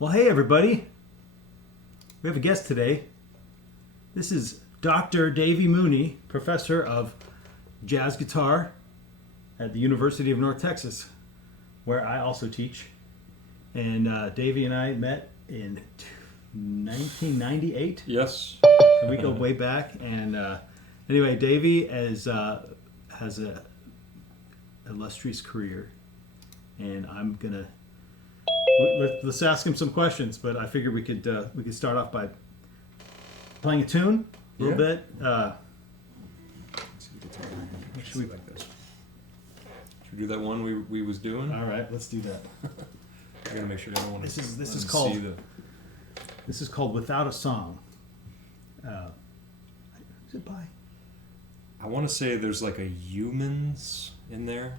Well, hey everybody. We have a guest today. This is Dr. Davy Mooney, professor of jazz guitar at the University of North Texas, where I also teach. And Davy and I met in 1998. Yes. So we go way back. And anyway, Davy has a illustrious career, and I'm gonna let's ask him some questions. But I figured we could start off by playing a tune a little bit. Should we like this? Should we do that one we was doing? All right, let's do that. I gotta make sure everyone This is see called the. this is called Without a Song. Is it by? I want to say there's like a humans in there.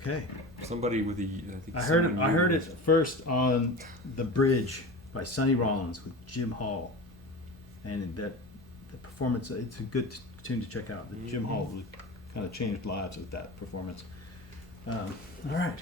Okay. Somebody with a. I think I heard it. someone I heard it humans. first on The Bridge by Sonny Rollins with Jim Hall, and the performance. It's a good tune to check out. Jim Hall really kind of changed lives with that performance. All right.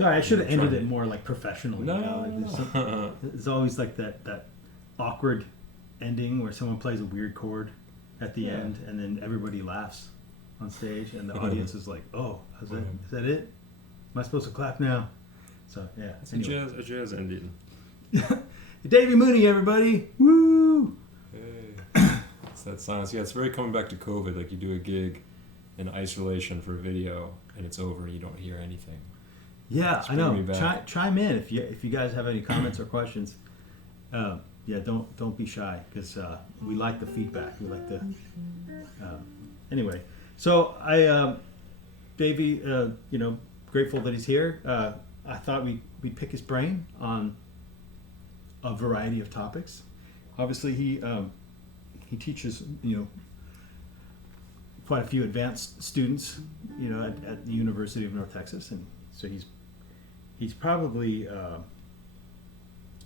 Sorry, I should have ended it more like professionally. No. You know? There's always like that awkward ending where someone plays a weird chord at the end, and then everybody laughs on stage, and the audience is like, "Oh, is that it? Am I supposed to clap now?" So yeah, It's a jazz ending. Davy Mooney, everybody! Woo! Hey. It's that silence. Yeah, it's very coming back to COVID. Like you do a gig in isolation for video, and it's over, and you don't hear anything. Yeah, It's I know. bringing me back. Chime in if you guys have any comments or questions. Yeah, don't be shy because we like the feedback. We like the anyway. So Davey, grateful that he's here. I thought we'd pick his brain on a variety of topics. Obviously, he teaches quite a few advanced students at the University of North Texas, and so he's probably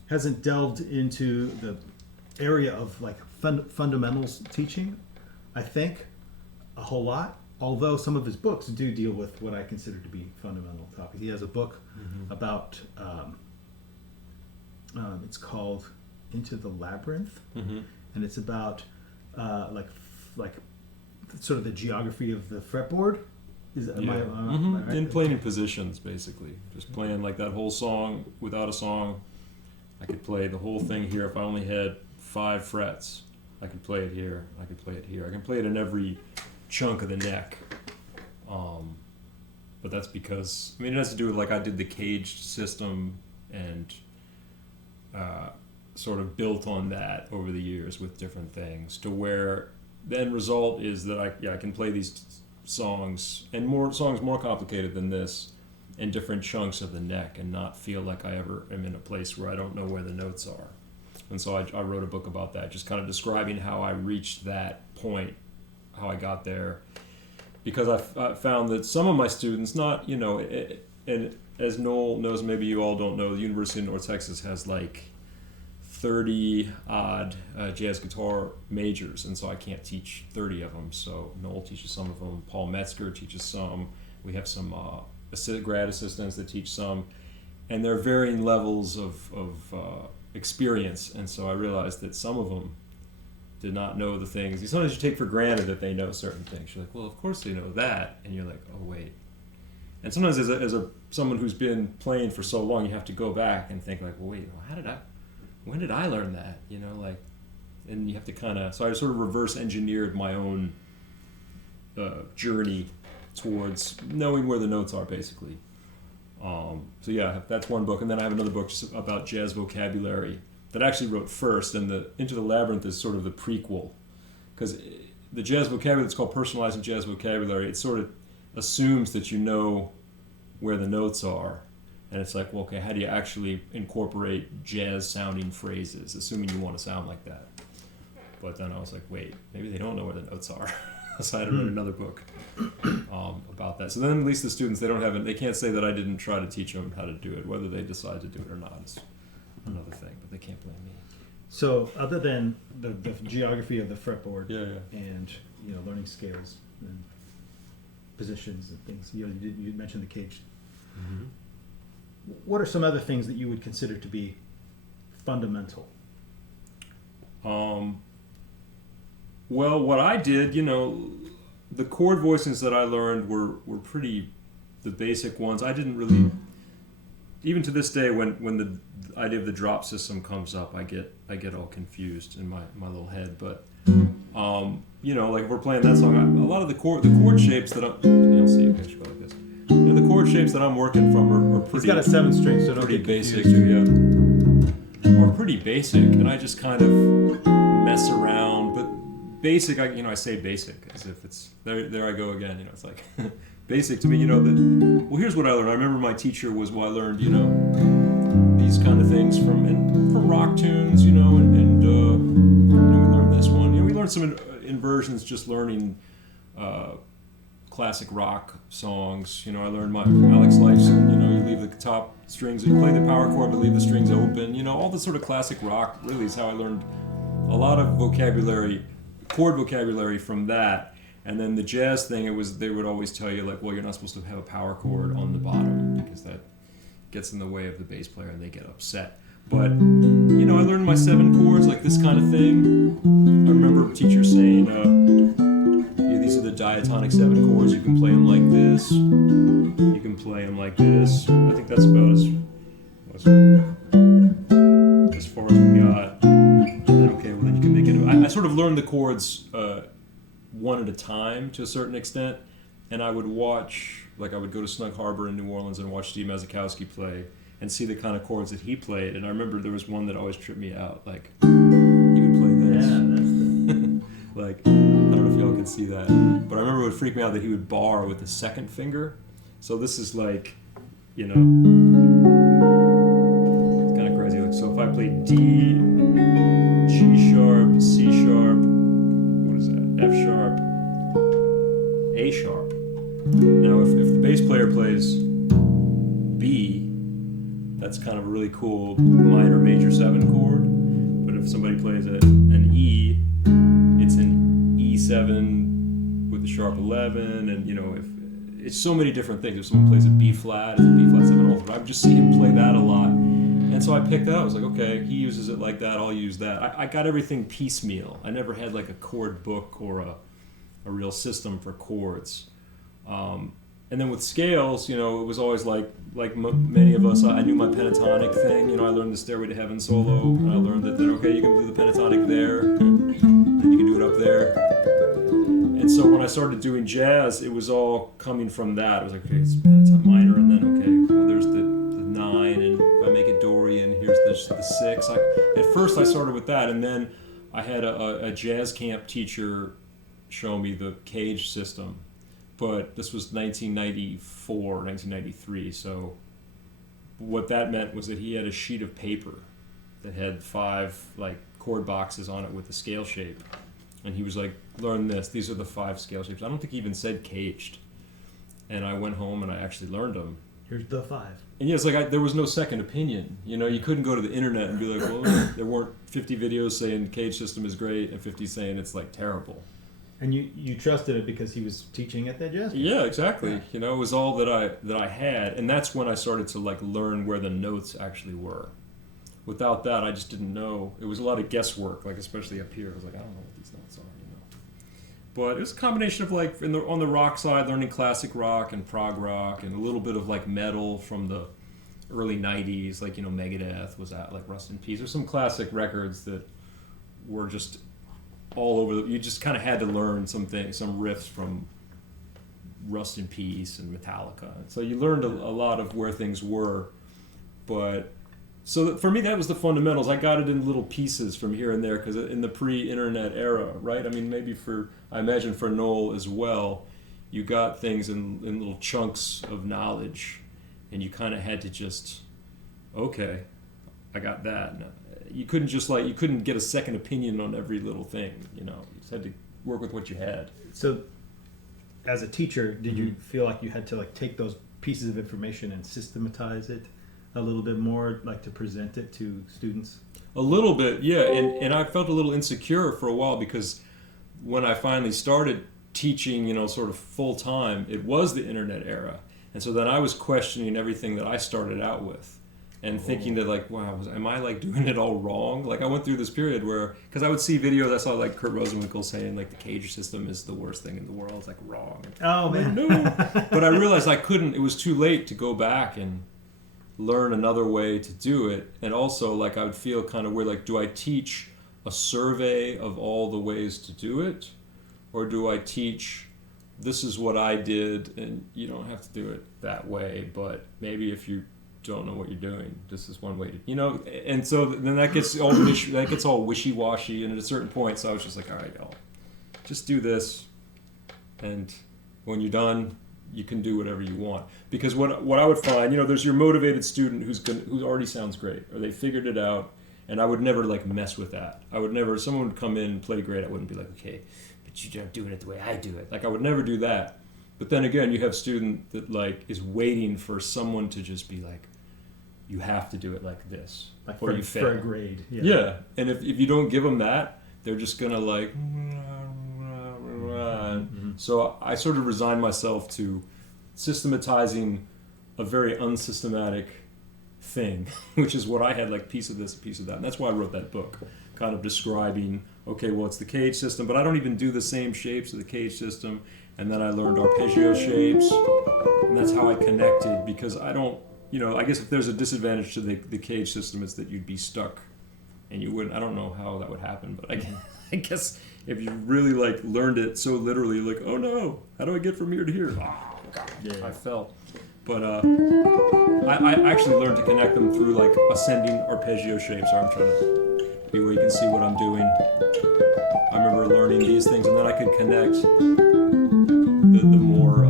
hasn't delved into the area of like fundamentals teaching, I think, a whole lot. Although some of his books do deal with what I consider to be fundamental topics. He has a book about it's called Into the Labyrinth, and it's about like sort of the geography of the fretboard. Am I right? In playing positions, basically. Just playing like that whole song without a song. I could play the whole thing here if I only had 5 frets. I could play it here. I could play it here. I can play it in every chunk of the neck. But that's because, it has to do with like I did the caged system and sort of built on that over the years with different things to where the end result is that I can play these songs and more songs more complicated than this in different chunks of the neck and not feel like I ever am in a place where I don't know where the notes are. And so I wrote a book about that, just kind of describing how I reached that point, how I got there, because I found that some of my students, not, and as Noel knows, maybe you all don't know, the University of North Texas has like 30 odd jazz guitar majors, and so I can't teach 30 of them. So Noel teaches some of them. Paul Metzger teaches some. We have some grad assistants that teach some, and there are varying levels of experience. And so I realized that some of them did not know the things. Sometimes you take for granted that they know certain things. You're like, well, of course they know that, and you're like, oh wait. And sometimes as someone who's been playing for so long, you have to go back and think like, well, wait, when did I learn that? And you have to kind of, so I sort of reverse engineered my own journey towards knowing where the notes are, basically. So yeah, that's one book. And then I have another book just about jazz vocabulary that I actually wrote first, and the Into the Labyrinth is sort of the prequel. Because the jazz vocabulary, it's called Personalizing Jazz Vocabulary, it sort of assumes that you know where the notes are. And it's like, well, okay, how do you actually incorporate jazz-sounding phrases, assuming you want to sound like that? But then I was like, wait, maybe they don't know where the notes are. So I had to write another book about that. So then at least the students, they can't say that I didn't try to teach them how to do it. Whether they decide to do it or not is another thing, but they can't blame me. So other than the geography of the fretboard and learning scales and positions and things, you mentioned the caged. what are some other things that you would consider to be fundamental? Well, what I did, the chord voicings that I learned were pretty the basic ones. I didn't really, even to this day, when the idea of the drop system comes up, I get all confused in my little head. But like if we're playing that song, a lot of the chord shapes that you'll see a picture like this. The chord shapes that I'm working from are pretty. He's got a 7 string, so don't pretty get basic. confused. Yeah, are pretty basic, and I just kind of mess around. But basic, I say basic as if it's there. I go again. It's like basic to me. Well, here's what I learned. I remember my teacher I learned these kind of things from rock tunes. And we learned this one. We learned some inversions just learning classic rock songs. I learned my Alex Lifeson. You leave the top strings, you play the power chord, but leave the strings open. All the sort of classic rock really is how I learned a lot of chord vocabulary from that. And then the jazz thing, they would always tell you like, well, you're not supposed to have a power chord on the bottom because that gets in the way of the bass player and they get upset. But I learned my 7 chords, like this kind of thing. I remember teachers saying, these are the diatonic 7 chords. You can play them like this. You can play them like this. I think that's about as far as we got. And then, okay, well then you can make it. I sort of learned the chords one at a time to a certain extent, and I would watch, I would go to Snug Harbor in New Orleans and watch Steve Mazikowski play and see the kind of chords that he played. And I remember there was one that always tripped me out. Like, he would play this. Yeah, that's I don't know if y'all can see that, but I remember it would freak me out that he would bar with the second finger. So this is like, it's kind of crazy. So if I play D, G sharp, C sharp, what is that? F sharp, A sharp. Now if the bass player plays B, that's kind of a really cool minor major 7 chord. But if somebody plays an E, it's an E7 with the sharp 11, and if it's so many different things. If someone plays a B flat, it's a B flat 7 alt. I would just see him play that a lot, and so I picked that. I was like, okay, he uses it like that, I'll use that. I got everything piecemeal. I never had like a chord book or a real system for chords. And then with scales, it was always like many of us, I knew my pentatonic thing. I learned the Stairway to Heaven solo, and I learned that okay, you can do the pentatonic there, and you can do it up there. And so when I started doing jazz, it was all coming from that. It was like, okay, it's pentatonic minor, and then okay, well there's the 9, and if I make it Dorian, here's the 6. At first I started with that, and then I had a jazz camp teacher show me the cage system. But this was 1994, 1993, so what that meant was that he had a sheet of paper that had 5 chord boxes on it with the scale shape, and he was like, learn this, these are the 5 scale shapes. I don't think he even said caged, and I went home and I actually learned them. Here's the 5. And yeah, it's like there was no second opinion. You couldn't go to the internet and be like, well, there weren't 50 videos saying cage system is great and 50 saying it's terrible. And you trusted it because he was teaching at that jazz camp. Yeah, exactly. It was all that I had, and that's when I started to learn where the notes actually were. Without that, I just didn't know. It was a lot of guesswork, especially up here. I was like, I don't know what these notes are, But it was a combination of on the rock side, learning classic rock and prog rock, and a little bit of metal from the early '90s, Megadeth was at Rust in Peace. There's some classic records that were just all over. You just kind of had to learn some riffs from Rust in Peace and Metallica. So you learned a lot of where things were. But so for me, that was the fundamentals. I got it in little pieces from here and there because in the pre-internet era, right? I mean, maybe I imagine for Noel as well, you got things in little chunks of knowledge, and you kind of had to just, okay, I got that. You couldn't you couldn't get a second opinion on every little thing, You just had to work with what you had. So, as a teacher, did you feel like you had to take those pieces of information and systematize it a little bit more, to present it to students? A little bit, yeah. And I felt a little insecure for a while because when I finally started teaching, sort of full time, it was the internet era. And so then I was questioning everything that I started out with, and thinking that like, wow, am I like doing it all wrong? Like I went through this period where, because I would see videos, I saw like Kurt Rosenwinkel saying like the cage system is the worst thing in the world. It's like wrong. Oh man, no. But I realized I couldn't. It was too late to go back and learn another way to do it. And also like I would feel kind of weird. Like, do I teach a survey of all the ways to do it, or do I teach? This is what I did, and you don't have to do it that way. But maybe if you don't know what you're doing, this is one way to, and so then that gets all wishy-washy, and at a certain point, so I was just like, all right, I'll just do this, and when you're done, you can do whatever you want. Because what I would find, there's your motivated student who already sounds great, or they figured it out, and I would never like mess with that. I would never, someone would come in and play great, I wouldn't be like, okay, but you're doing it the way I do it. Like I would never do that. But then again, you have student that like is waiting for someone to just be like, you have to do it like this, like or for, you fail. for a grade. Yeah, and if you don't give them that, they're just gonna like. So I sort of resigned myself to systematizing a very unsystematic thing, which is what I had, like piece of this, a piece of that, and that's why I wrote that book, kind of describing. Okay, well it's the cage system, but I don't even do the same shapes of the cage system. And then I learned arpeggio shapes, and that's how I connected, because I don't. I guess if there's a disadvantage to the cage system, it's that you'd be stuck, and you wouldn't. I don't know how that would happen, but I guess if you really like learned it so literally, like, oh no, how do I get from here to here? Oh God, I fell. But I actually learned to connect them through like ascending arpeggio shapes. So I'm trying to be where you can see what I'm doing. I remember learning these things, and then I could connect the more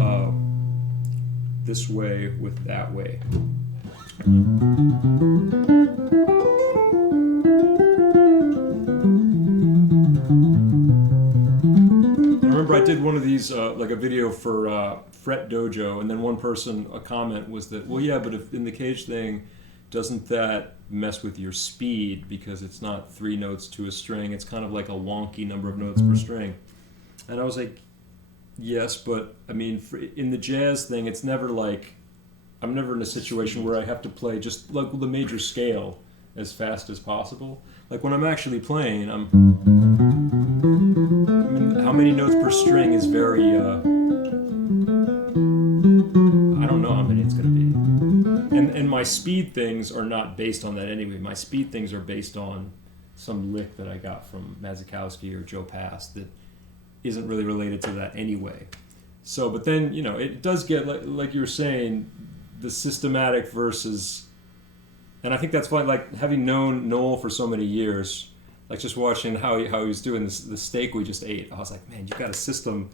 this way with that way. I remember I did one of these, like a video for Fret Dojo, and then one person, a comment was that, well, yeah, but if in the cage thing, doesn't that mess with your speed, because it's not 3 notes to a string, it's kind of like a wonky number of notes per string. And I was like, yes, but I mean, in the jazz thing, it's never like, I'm never in a situation where I have to play just like the major scale as fast as possible. Like when I'm actually playing, I mean, how many notes per string is very, I don't know how many it's going to be. And my speed things are not based on that anyway. My speed things are based on some lick that I got from Mazikowski or Joe Pass that isn't really related to that anyway. So, but then, it does get, like you were saying, the systematic versus, and I think that's why, like, having known Noel for so many years, like just watching how he was doing the steak we just ate, I was like, man, you got a system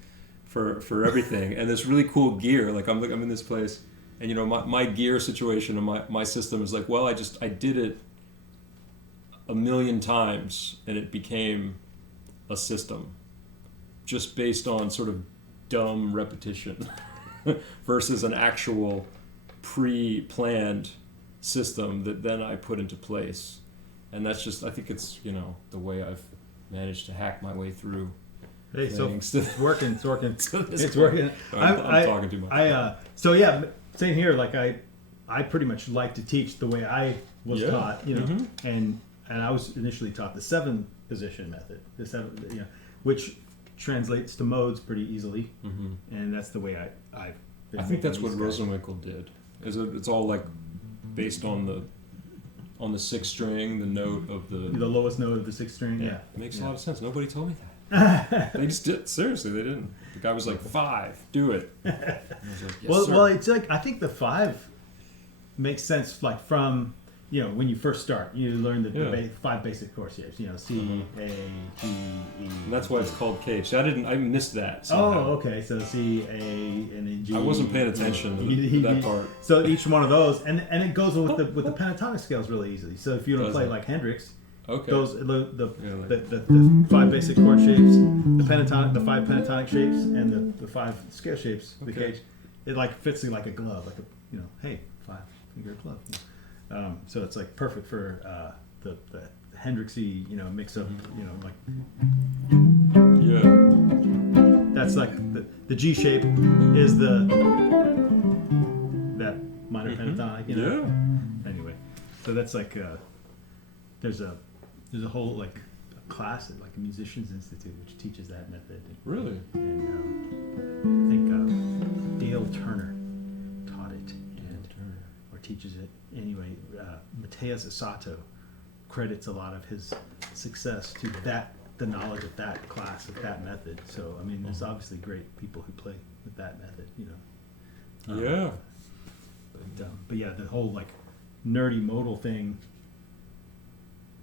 for everything, and this really cool gear. Like I'm in this place, and my gear situation and my system is like, well, I did it a million times, and it became a system, just based on sort of dumb repetition, versus an actual pre-planned system that then I put into place. And that's just, I think it's, the way I've managed to hack my way through. Hey, things. so it's working. It's working. It's working. I'm talking too much. So yeah, same here. Like I pretty much like to teach the way I was taught, and I was initially taught the 7-position method, which translates to modes pretty easily, and that's the way I think that's what Rosenwinkel did. It's all like based on the 6th string, the note of the lowest note of the 6th string. Yeah, it makes a lot of sense. Nobody told me that. They just did. Seriously, they didn't. The guy was like, 5, do it. I was like, yes, sir. Well, it's like I think the 5 makes sense. Like from when you first start, you learn the 5 basic chord shapes. C, A, G, E. And that's why it's called cage. I missed that somehow. Oh, okay. So C, A, and then G. I wasn't paying attention to that part. So each one of those, and it goes with the pentatonic scales really easily. So if you don't play like Hendrix, those the 5 basic chord shapes, the 5 pentatonic shapes, and the 5 scale shapes, the cage, it like fits like a glove, like a 5-finger glove. So it's like perfect for the Hendrixy, mix up, like. Yeah. That's like the G shape is the minor pentatonic, you know. Yeah. Anyway, so that's like there's a whole like a class at like a musicians institute which teaches that method. Really? And I think Dale Turner taught it or teaches it. Anyway, Mateus Asato credits a lot of his success to the knowledge of that class, of that method. So I mean, there's obviously great people who play with that method, you know. Yeah. But yeah, the whole like nerdy modal thing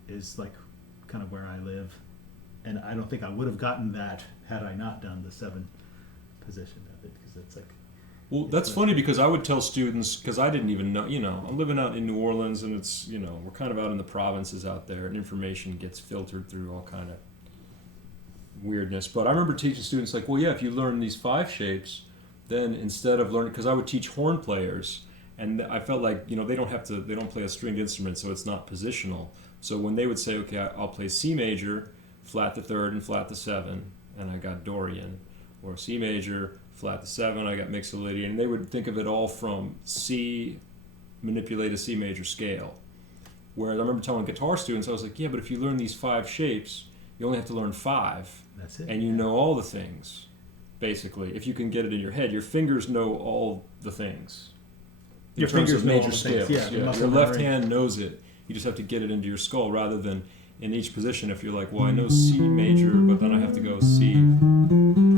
is like kind of where I live, and I don't think I would have gotten that had I not done the 7 position method, because it's like. Well, that's funny because I would tell students, because I didn't even know, you know, I'm living out in New Orleans and it's, you know, we're kind of out in the provinces out there and information gets filtered through all kind of weirdness. But I remember teaching students like, well, yeah, if you learn these 5 shapes, then instead of learning, because I would teach horn players and I felt like, you know, they don't play a stringed instrument, so it's not positional. So when they would say, okay, I'll play C major, flat the 3rd and flat the 7, and I got Dorian, or C major, flat the 7, I got Mixolydian, and they would think of it all from C, manipulate a C major scale. Whereas I remember telling guitar students, I was like, yeah, but if you learn these 5 shapes, you only have to learn 5. That's it. And you know all the things, basically. If you can get it in your head, your fingers know all the things. In Your terms fingers of know all major the things, scales. yeah, muscle Your left memory. hand knows it. You just have to get it into your skull, rather than in each position. If you're like, well, I know C major, but then I have to go C.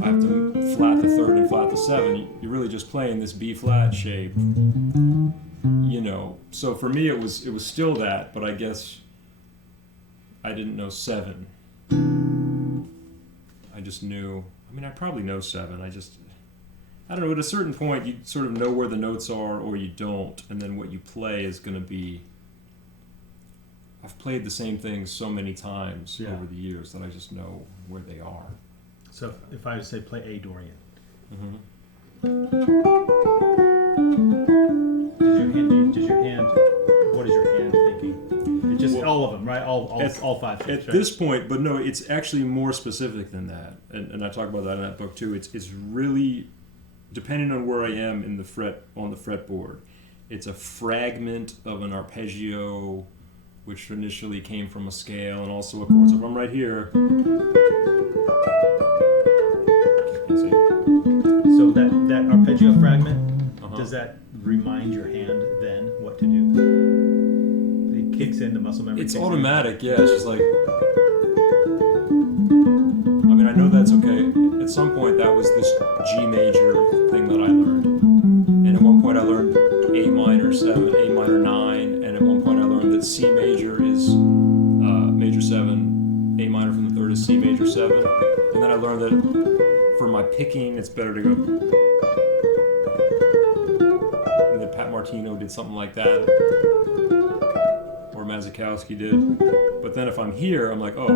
I have to flat the 3rd and flat the 7. You're really just playing this B flat shape, you know. So for me, it was still that, but I guess I didn't know 7. I just knew. I mean, I probably know 7. I don't know. At a certain point, you sort of know where the notes are, or you don't, and then what you play is going to be. I've played the same things so many times over the years that I just know where they are. So if I say play A Dorian, does your hand? What is your hand thinking? It's just all of them, right? All 5 shapes. At this point, but no, it's actually more specific than that, and I talk about that in that book too. It's really depending on where I am in the on the fretboard. It's a fragment of an arpeggio, which initially came from a scale and also a chord. So if I'm right here, So that arpeggio fragment, does that remind your hand then what to do? It kicks in, the muscle memory. it's kicks automatic. Yeah, it's just like. I mean, I know that's okay. At some point, that was this G major thing that I learned, and at one point I learned A minor 7, A minor 9, and at one point I learned that C major is major 7, A minor from the 3rd is C major 7, and then I learned that for my picking, it's better to go. And then Pat Martino did something like that, or Mazikowski did. But then if I'm here, I'm like, oh,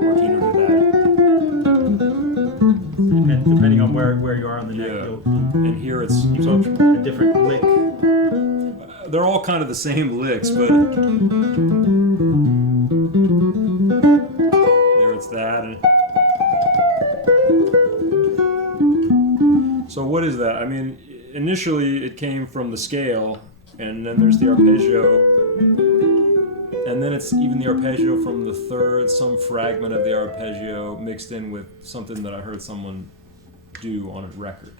Martino did that. Depending on where you are on the neck, Yeah. you'll And here it's a different lick. they're all kind of the same licks, but there it's that. So what is that? I mean, initially it came from the scale, and then there's the arpeggio, and then it's even the arpeggio from the 3rd, some fragment of the arpeggio mixed in with something that I heard someone do on a record.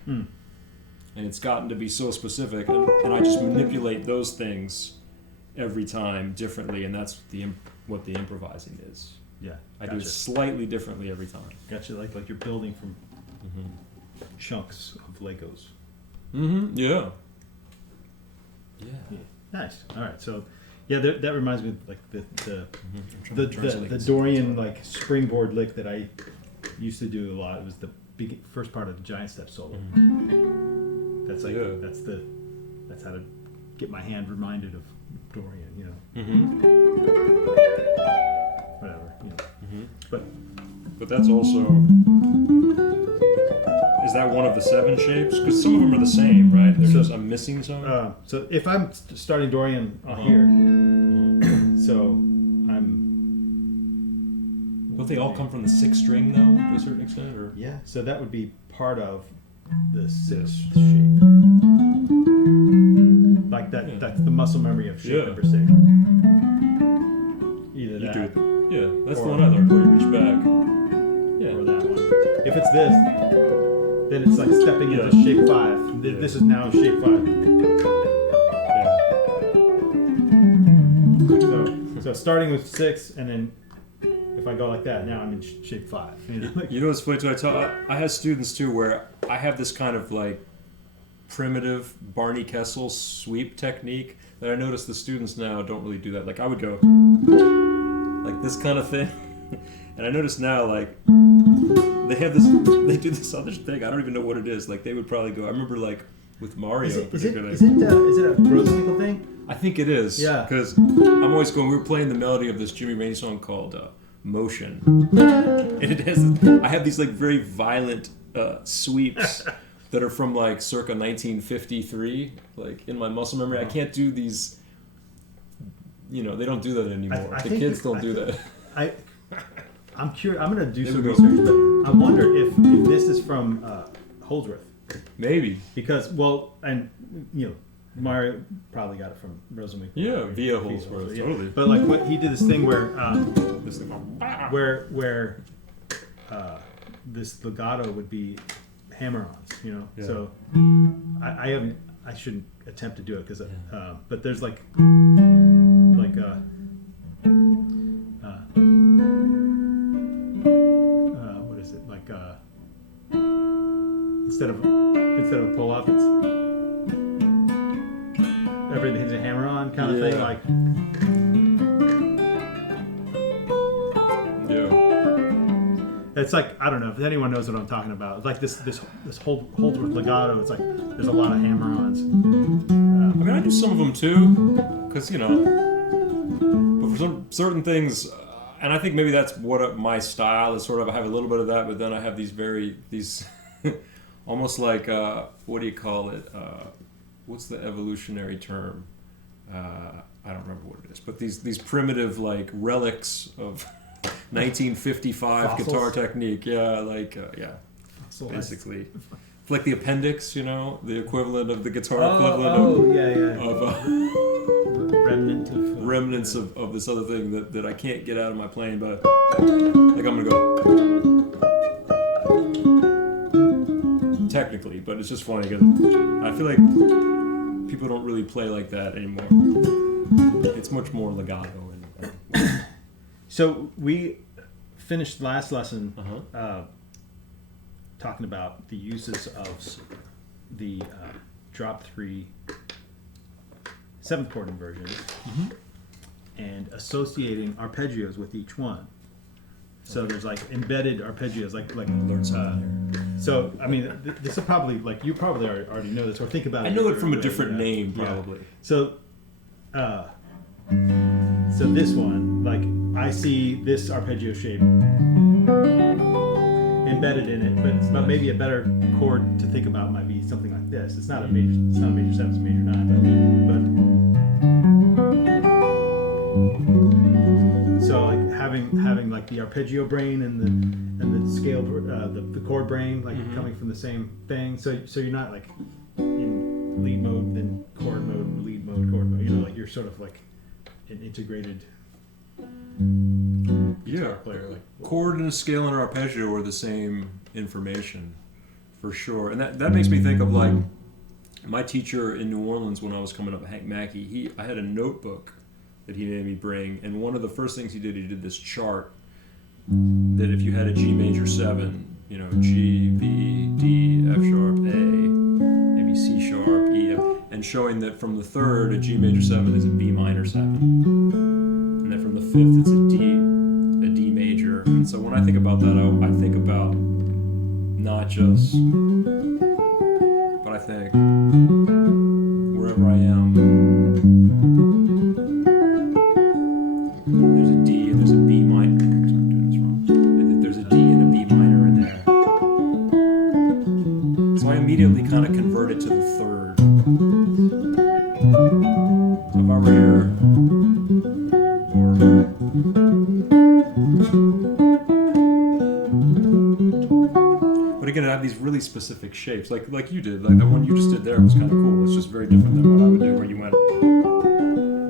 And it's gotten to be so specific, and I just manipulate those things every time differently, and that's what the improvising is. Yeah, I do it slightly differently every time. Gotcha, like you're building from chunks of Legos. Yeah. Nice. All right, so yeah, that reminds me of like the the Dorian like springboard lick that I used to do a lot. It was the first part of the giant step solo. That's like that's how to get my hand reminded of Dorian, you know. Whatever, you know. But that's also, is that one of the 7 shapes? Because some of them are the same, right? There's just I'm missing some. So if I'm starting Dorian here, so I'm. Don't they all come from the 6th string though, to a certain extent, or? Yeah. So that would be part of the sixth shape. Like that. Yeah. That's the muscle memory of shape Yeah. number 6. Either You that do it. Yeah, that's Or- the one I learned where you reach back. Yeah. or that one. If it's this, then it's like stepping into Yeah. shape 5. This is now shape 5. Yeah. So starting with 6, and then if I go like that, now I'm in shape 5. You know? You know what's funny too? I have students too where I have this kind of like primitive Barney Kessel sweep technique that I notice the students now don't really do that. Like I would go like this kind of thing, and I notice now like they do this other thing. I don't even know what it is. Like they would probably go. I remember like with Mario. Is it particularly. a Rosenwinkel thing? I think it is. Yeah. Because I'm always going. We were playing the melody of this Jimmy Rainey song called "Motion," and it has. I have these like very violent sweeps that are from like circa 1953, like in my muscle memory. I can't do these. You know, they don't do that anymore. The kids don't do that. I'm curious. I'm going to do They some would go- research, but I wonder if this is from Holdsworth. Maybe. Because, well, and, you know, Mario probably got it from Rosenwinkel. Yeah, via Holdsworth, Yeah. totally. But, like, what he did this thing where This thing. where this legato would be hammer-ons, you know? Yeah. So I shouldn't attempt to do it, because, but there's, what is it? Like, instead of a pull-up, it's everything's a hammer-on kind of thing, Yeah. like... Yeah. It's like, I don't know if anyone knows what I'm talking about. It's like this Holdsworth legato. It's like there's a lot of hammer-ons. I mean, I do some of them too, because you know. But for some certain things, and I think maybe that's what my style is. Sort of, I have a little bit of that, but then I have these almost like what do you call it? What's the evolutionary term? I don't remember what it is, but these primitive like relics of 1955 Fossils? guitar technique. Yeah, like basically. It's like the appendix, you know, the equivalent of the guitar equivalent of remnants of this other thing that I can't get out of my playing, but like I'm gonna go technically, but it's just funny because I feel like people don't really play like that anymore. It's much more legato and So we finished last lesson uh-huh. talking about the uses of the drop 3 7th chord inversions and associating arpeggios with each one. So there's like embedded arpeggios, like Learn something here. So I mean, this is probably like you probably already know this or think about it. I know it from a right? different Yeah. name, Yeah. probably. So, so this one, like I see this arpeggio shape embedded in it, but maybe a better chord to think about might be something like this. It's not a major 7, it's a major 9, but so like having like the arpeggio brain and the scale the chord brain like coming from the same thing. So you're not like in lead mode, then chord mode, lead mode, chord mode. You know, like you're sort of like an integrated guitar player. Like Chord and a scale and an arpeggio are the same information, for sure. And that makes me think of like my teacher in New Orleans when I was coming up, Hank Mackey. I had a notebook that he made me bring, and one of the first things he did this chart that if you had a G major 7, you know, G, B, D, F sharp, A, maybe C sharp, E, F, and showing that from the 3rd, a G major 7 is a B minor 7. And then from the 5th, it's a D major. And so when I think about that, I think about not just, but I think wherever I am, there's a D and there's a B minor. I'm doing this wrong. There's a D and a B minor in there. So I immediately kind of convert it to the 3rd. So if I were here, but again, have these really specific shapes, like you did. Like the one you just did there was kind of cool. It's just very different than what I would do. Where you went.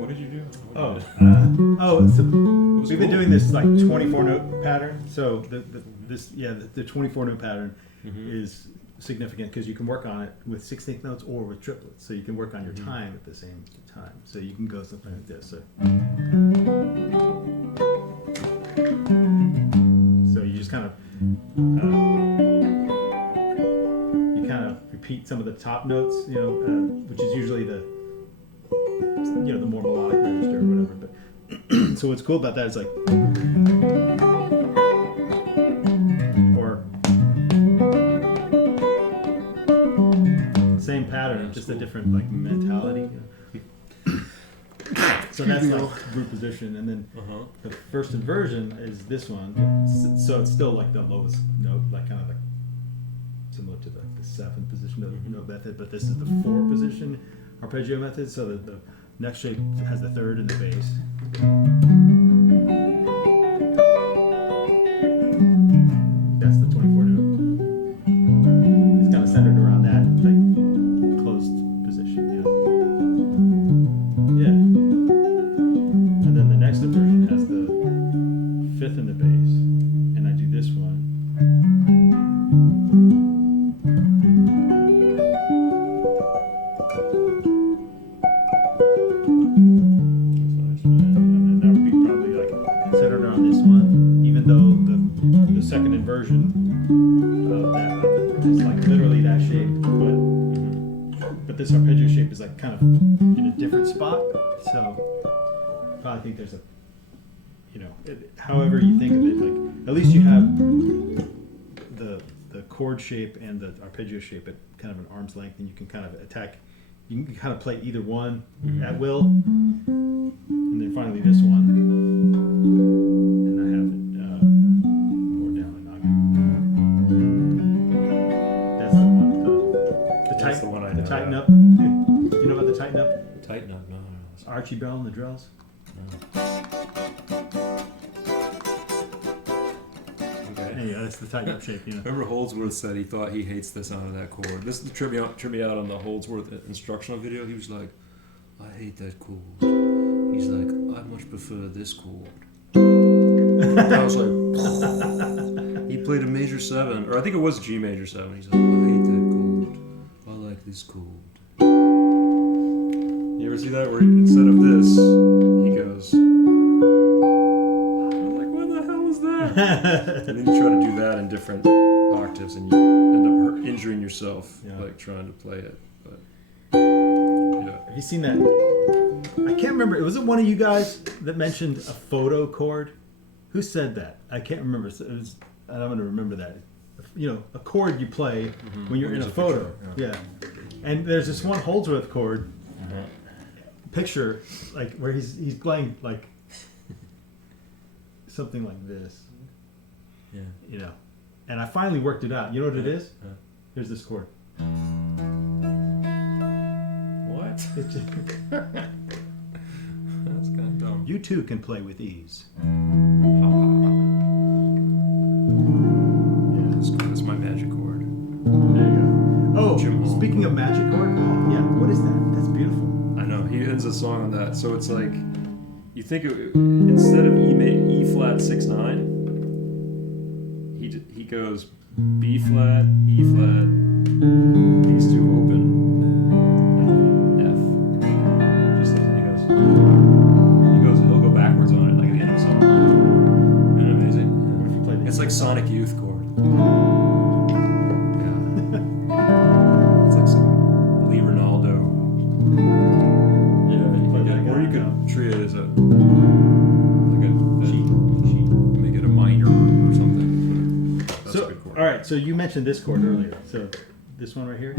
What did you do? So we've been cool. doing this like 24 note pattern. So the 24 note pattern is significant because you can work on it with 16th notes or with triplets. So you can work on your time at the same time. So you can go something like this. So you just kind of repeat some of the top notes, which is usually the more melodic register or whatever. But so what's cool about that is like, or same pattern, just a different like mentality. So that's like root position, and then the first inversion is this one. So it's still like the lowest note, like kind of like similar to the 7th position note method, but this is the 4 position arpeggio method. So the next shape has the 3rd and the bass. That's the 24 note. It's kind of centered around that like closed position. Yeah. And then the next inversion has the 5th and the bass, and I do this one. Second inversion that is like literally that shape, but this arpeggio shape is like kind of in a different spot. So I probably think there's however you think of it, like at least you have the chord shape and the arpeggio shape at kind of an arm's length, and you can kind of attack. You can kind of play either one at will, and then finally this one. That's the one I know. Tighten up. You know about the tighten up? Tighten up, no. Archie Bell and the Drells. Okay. Yeah, that's the tighten up shape. Remember Holdsworth said he thought he hates the sound of that chord. This is the tribute out on the Holdsworth instructional video. He was like, I hate that chord. He's like, I much prefer this chord. I was like, he played a major 7, or I think it was G major 7. He's like, I hate that chord. I like this chord. You ever see that where instead of this, he goes, I'm like, what the hell is that? And then you try to do that in different octaves, and you end up injuring yourself, like trying to play it. But yeah. Have you seen that? I can't remember. Was it one of you guys that mentioned a photo chord? Who said that? I can't remember. It was, I'm going to remember that. A chord you play when you're in a photo. Yeah. And there's this one Holdsworth chord picture, like where he's playing like something like this. Yeah. And I finally worked it out. You know what it is? Here's this chord. What? It's just That's kind of dumb. You too can play with ease. That's my magic chord. There you go. Oh, Jim Hall. Speaking of magic chord, yeah, what is that? That's beautiful. I know, he ends a song on that. So it's like, you think instead of E flat 6/9, he goes B flat, E flat, these two open, and F. Just like he'll go backwards on it like at the end of the song. Isn't it amazing? What if you play It's like Sonic Youth chord. Yeah. It's like some Lee Ronaldo. Yeah, or you could treat it as a cheat. Make it a minor or something. That's a good chord. All right, so you mentioned this chord earlier. So this one right here.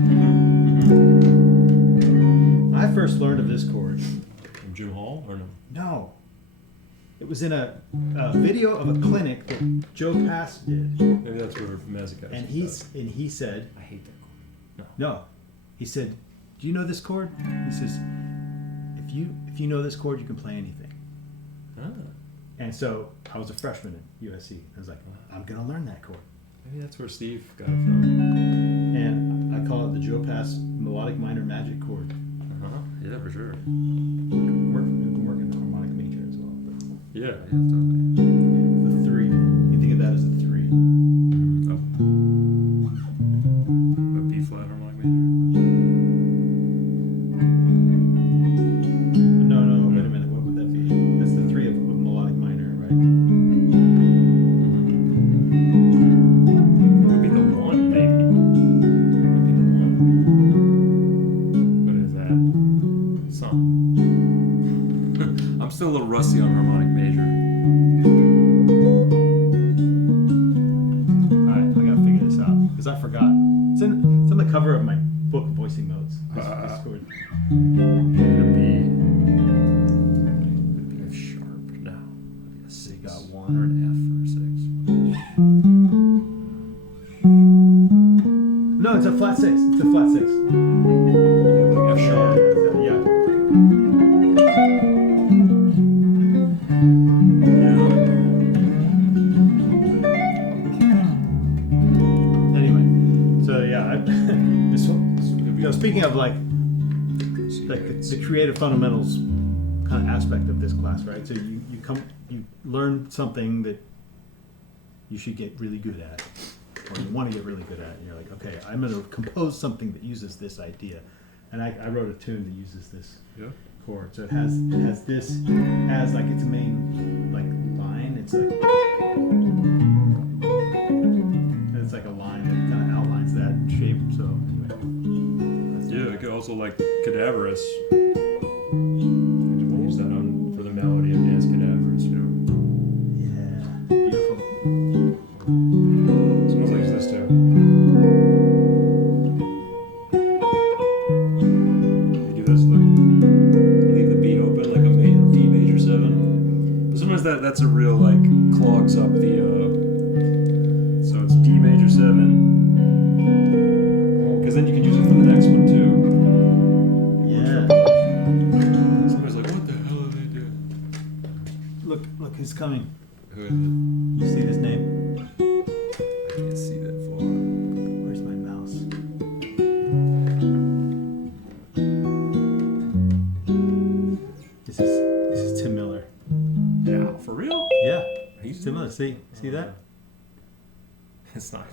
I first learned of this chord. From Jim Hall or no? No. It was in a video of a clinic that Joe Pass did. Maybe that's where Mazzica. And he said, I hate that chord. no. He said, do you know this chord? He says, if you know this chord, you can play anything. Ah. And so I was a freshman at USC. I was like, I'm gonna learn that chord. Maybe that's where Steve got it from. I call it the Joe Pass melodic minor magic chord. Yeah, for sure. I'm working harmonic major as well. But Yeah, totally. the 3. You think of that as a 3. Oh. A B flat harmonic major. No, wait a minute. What would that be? That's the 3 of a melodic minor, right? Could be the 1, maybe. Might be the 1. What is that? Some. I'm still a little rusty on harmonic major. Alright, I gotta figure this out. Because I forgot. It's on the cover of my book, Voicing Modes. This chord. It'd be F sharp. No. It'd be a 6. You got 1. Or an F or a 6. No, it's a flat 6. It's a flat 6. Yeah, like F sharp. Yeah. Anyway, so yeah, this one. Speaking of like the creative fundamentals kind of aspect of this class, right? So you learn something that you should get really good at, or you want to get really good at, and you're like, okay, I'm going to compose something that uses this idea, and I wrote a tune that uses this chord. So it has this as like its main like line. It's like a line that kind of outlines that shape. So anyway, Yeah, it could also like cadaverous. Use that for the melody of Dance Cadaverous, you know. yeah, beautiful. Smells like this too. You do this, look. You leave the beat open like a D major 7. But sometimes that's a real like clogs up the so it's D major 7. Because then you can use it for the next one too. Yeah. Somebody's like, what the hell are they doing? Look who's coming. Who is it? You see this name? I can't see that far. Where's my mouse? This is Tim Miller. Yeah, for real? Yeah, He's Tim Miller. See that? It's not.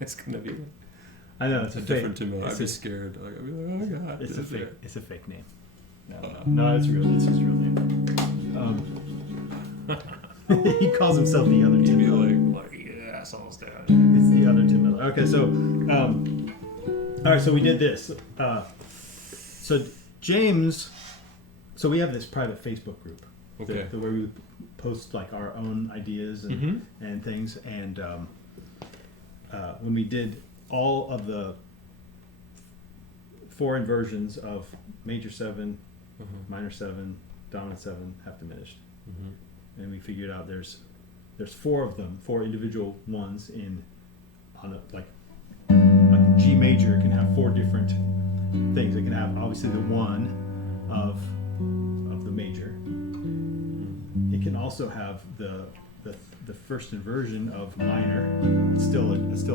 It's gonna be. I know it's a a different fake. Tim Miller. I'd It's be a- scared. Like, I'd be like, oh god. It's a is fake. it? It's a fake name. No, it's real. It's his real name. He calls himself the other He'd Tim be Miller. like, yeah, it's almost down. It's the other Tim Miller. Okay, so all right, so we did this. So James, so we have this private Facebook group, Okay. where we post like our own ideas and Mm-hmm. and things. And when we did all of the 4 inversions of major 7, minor 7, dominant 7, half diminished, and we figured out there's 4 of them, 4 individual ones on like G major can have 4 different things. It can have obviously the 1 of the major. It can also have the first inversion of minor. It's still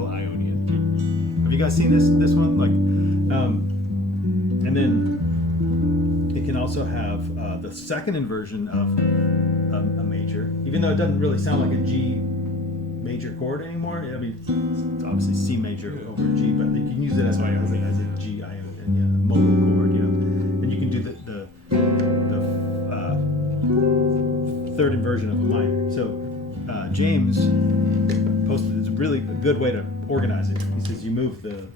Ionian. Have you guys seen this one? Like, and then it can also have the second inversion of a major, even though it doesn't really sound like a G major chord anymore. I mean, it's obviously C major over G, but you can use it as a G Ionian, modal chord, you know. And you can do the third inversion of a minor. So James posted it's really a good way to organize it. He says you move the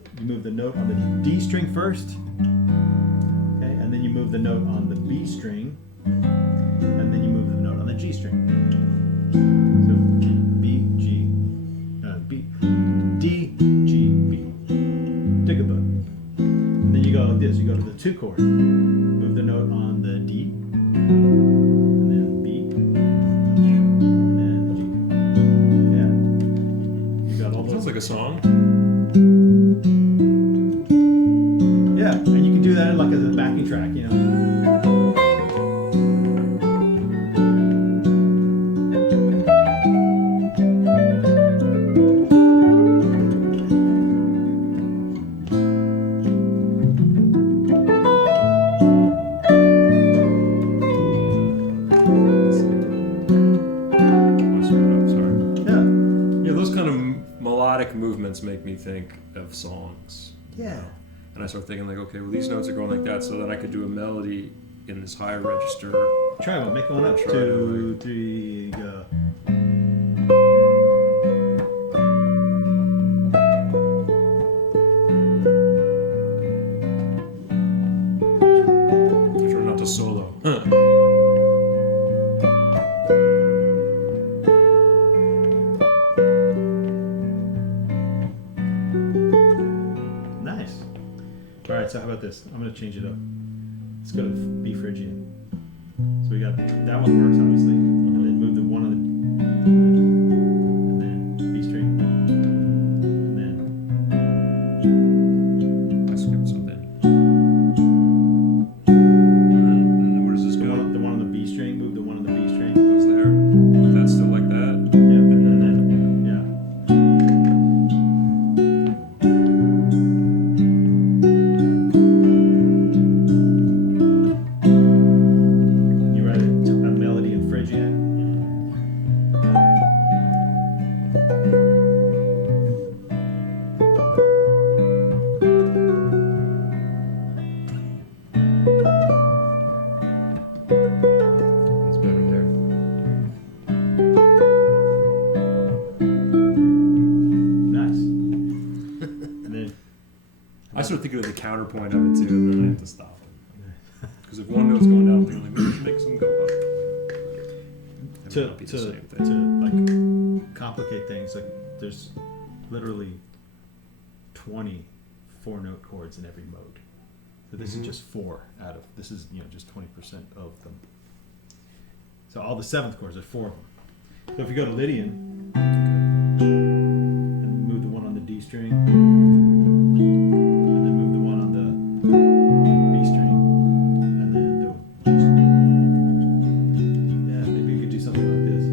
note on the D string first, okay, and then you move the note on the B string, and then you move the note on the G string. So B G B D G B, digabug. And then you go like this. You go to the 2 chord, move the note on the D. Like a song. Yeah, and you can do that like as a backing track, you know. chords make me think of songs. Yeah. And I start thinking like, okay, well these notes are going like that, so that I could do a melody in this higher register. Try one. Make one up. Try 2, 3, go. Try not to solo. Nice. All right. So how about this? I'm gonna change it up. Let's go to B Phrygian. So we got that one works obviously, and then move the one on the, and then B string, and then I skipped something. And where does this the go? one on the B string. Move the one on the B string. Goes there. That's still like that. Yep, and then yeah. You write a melody in Phrygian. It's better there. Nice. And then I start thinking of the counterpoint of it too, and then I have to stop. Because if one note's going down, I'm thinking like, maybe we should make some go up. That to would not be the to same thing. to like complicate things, like there's literally 20 4-note chords in every mode. So this is just 4 out of this is just 20% of them. So all the 7th chords are 4 of them. So if you go to Lydian and move the one on the D string, and then move the one on the B string, and then the yeah, maybe you could do something like this.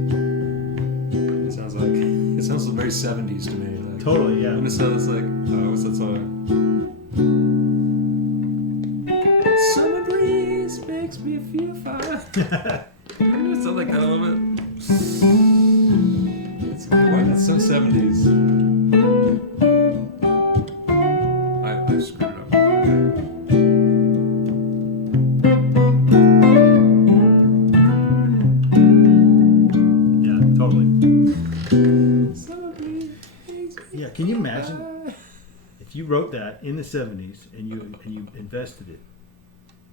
It sounds very 70s to me. Like, Totally, yeah. and it sounds like what's that song? Summer breeze makes me feel fine. Doesn't it sound like that a little bit? Why is that so 70s? I screwed it up. Yeah, totally. Summer breeze makes me Yeah, can you imagine if you wrote that in the 70s and you invested it,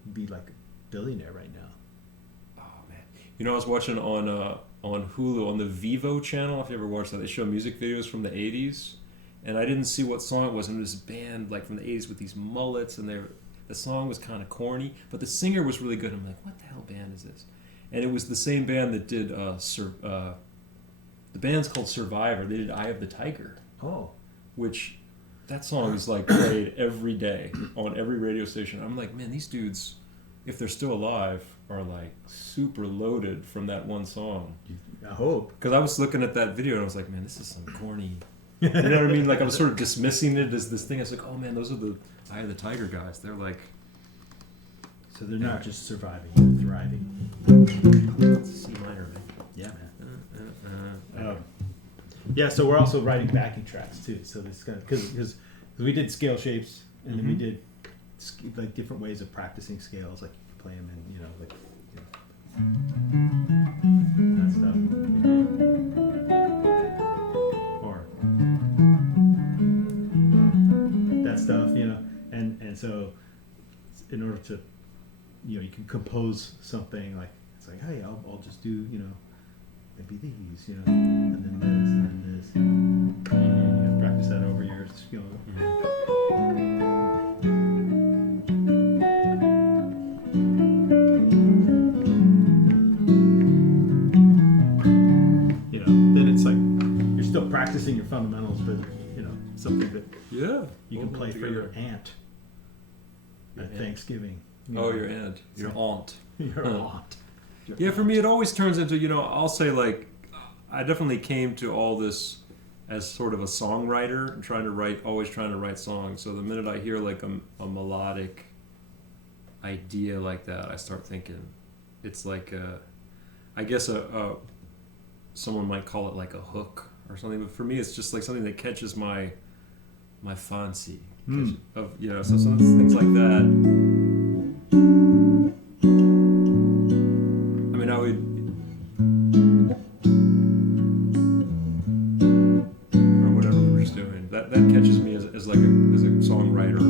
you'd be like a billionaire right now. Oh man! You know, I was watching on Hulu on the Vivo channel. If you ever watched that, they show music videos from the '80s, and I didn't see what song it was. And it was a band like from the '80s with these mullets, and the song was kind of corny, but the singer was really good. I'm like, what the hell band is this? And it was the same band that did the band's called Survivor. They did Eye of the Tiger, Oh. which that song is like played every day on every radio station. I'm like, man, these dudes, if they're still alive, are like super loaded from that one song. I hope. Because I was looking at that video and I was like, man, this is some corny. You know what I mean? Like I was sort of dismissing it as this thing. I was like, oh man, those are the Eye of the Tiger guys. They're like, So they're not just surviving, they're thriving. it's C minor, man. Yeah, man. Yeah, so we're also writing backing tracks too. So this kind of because we did scale shapes and then we did like different ways of practicing scales. Like you could play them in that stuff. Or that stuff, and so in order to, you can compose something like it's like, hey, I'll just do, maybe these, and then this, and then this. Practice that over your skill. Then it's like you're still practicing your fundamentals, but something that Yeah. you can play for your aunt Your at aunt. Thanksgiving. Oh, your aunt. Your aunt. Your Huh. aunt. Yeah, for me, it always turns into, I'll say, like, I definitely came to all this as sort of a songwriter and always trying to write songs. So the minute I hear, like, a melodic idea like that, I start thinking it's like I guess someone might call it like a hook or something. But for me, it's just like something that catches my my fancy. Mm. Of, you know, so some things like that. I mean, I would, or whatever we were just doing. That catches me as like as a songwriter. I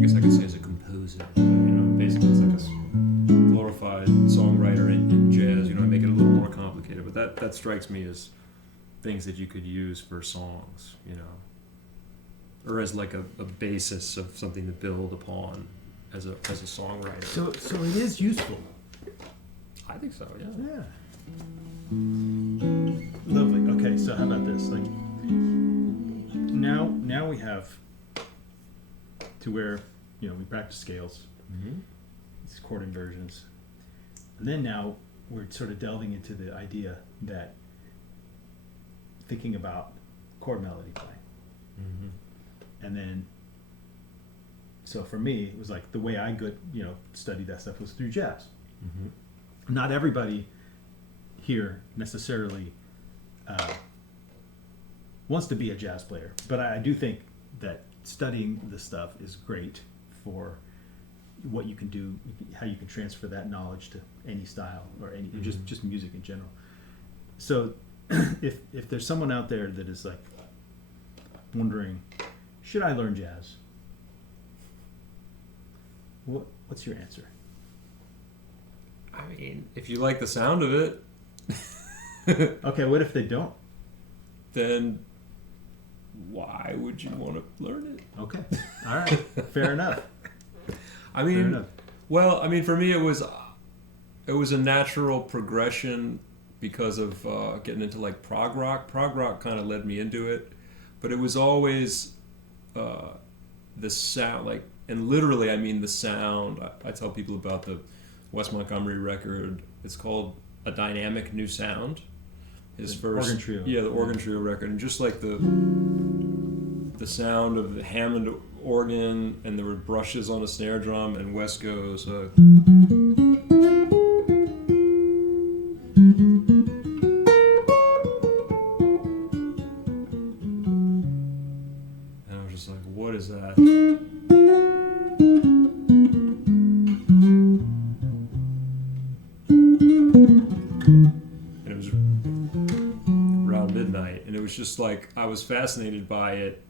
guess I could say as a composer. But, you know, basically it's like a glorified songwriter in jazz. You know, I make it a little more complicated, but that strikes me as things that you could use for songs. You know. Or as like a basis of something to build upon as a songwriter. So it is useful. I think so, yeah. Yeah. Lovely. Okay, so how about this? Like now we have to where, you know, we practice scales, these chord inversions, and then now we're sort of delving into the idea that thinking about chord melody playing. And then, so for me, it was like the way I studied that stuff was through jazz. Not everybody here necessarily wants to be a jazz player, but I do think that studying this stuff is great for what you can do, how you can transfer that knowledge to any style or any just music in general. So, if there's someone out there that is like wondering, should I learn jazz? What's your answer? I mean, if you like the sound of it, Okay, what if they don't? then why would you want to learn it? Okay, all right, fair enough. I Fair mean, enough. well, I mean, for me, it was a natural progression because of getting into like prog rock. Prog rock kind of led me into it, but it was always the sound, like, and literally, I mean the sound. I tell people about the Wes Montgomery record. It's called A Dynamic New Sound. His first organ trio. Yeah, the organ trio record, and just like the sound of the Hammond organ, and there were brushes on a snare drum, and Wes goes, and I was just like, what is that? And it was around midnight, and it was just like, I was fascinated by it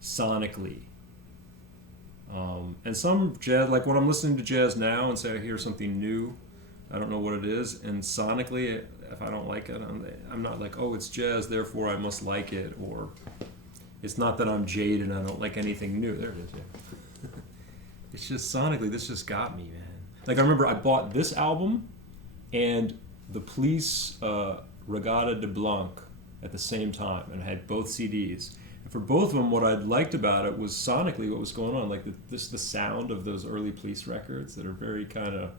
sonically. And some jazz, like when I'm listening to jazz now and say I hear something new, I don't know what it is, and sonically, if I don't like it, I'm not like, oh, it's jazz, therefore I must like it, or it's not that I'm jaded and I don't like anything new. There it is, yeah. It's just sonically, this just got me, man. Like, I remember I bought this album and the Police Regatta de Blanc at the same time, and I had both CDs. And for both of them, what I liked about it was sonically what was going on, like the sound of those early Police records that are very kind of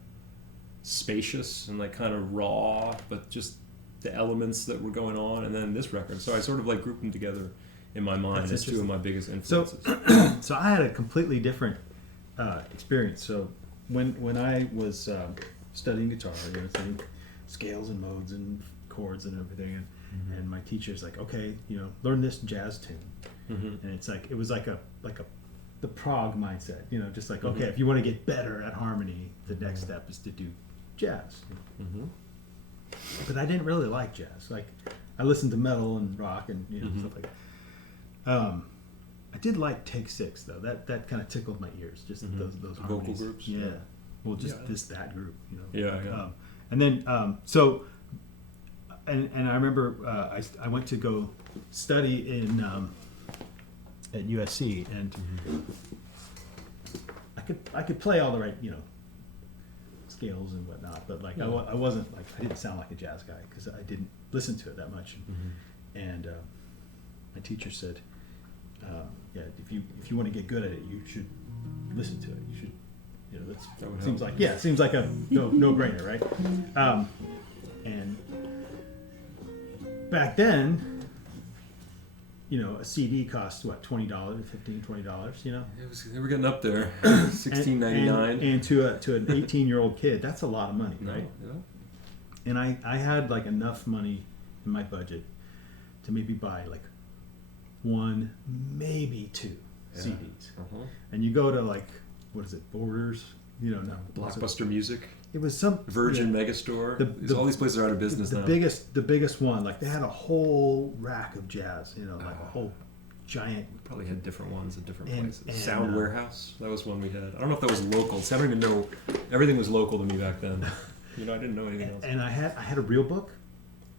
spacious and like kind of raw, but just the elements that were going on, and then this record. So I sort of like grouped them together in my mind as two of my biggest influences. So I had a completely different experience. So when I was studying guitar, studying scales and modes and chords and everything, and my teacher's like, okay, learn this jazz tune, and it's like it was like the prog mindset, just like, okay, if you want to get better at harmony, the next step is to do jazz. But I didn't really like jazz. Like, I listened to metal and rock and stuff like that. I did like Take Six though. That kind of tickled my ears. Just those vocal harmonies. groups. Yeah. Well, just Yeah. that group. Yeah. And then and I remember I went to go study in at USC, and I could play all the right scales and whatnot, but like I wasn't like, I didn't sound like a jazz guy because I didn't listen to it that much. And my teacher said, if you want to get good at it, you should listen to it. You should, that seems like a no-brainer, right? And back then, a CD cost what, $20, $15, They were getting up there, $16.99. and to an 18-year-old kid, that's a lot of money, right? Yeah. And I had like enough money in my budget to maybe buy like one, maybe two Yeah. CDs. Uh-huh. And you go to like, what is it, Borders? No. Blockbuster Music, It was some Virgin Megastore. All these places are out of business the now. biggest one. Like they had a whole rack of jazz. Like a whole giant. We probably had different ones at different And- places. and, Sound Warehouse, that was one we had. I don't know if that was local. See, I don't even know. Everything was local to me back then. I didn't know anything else. And I had a real book,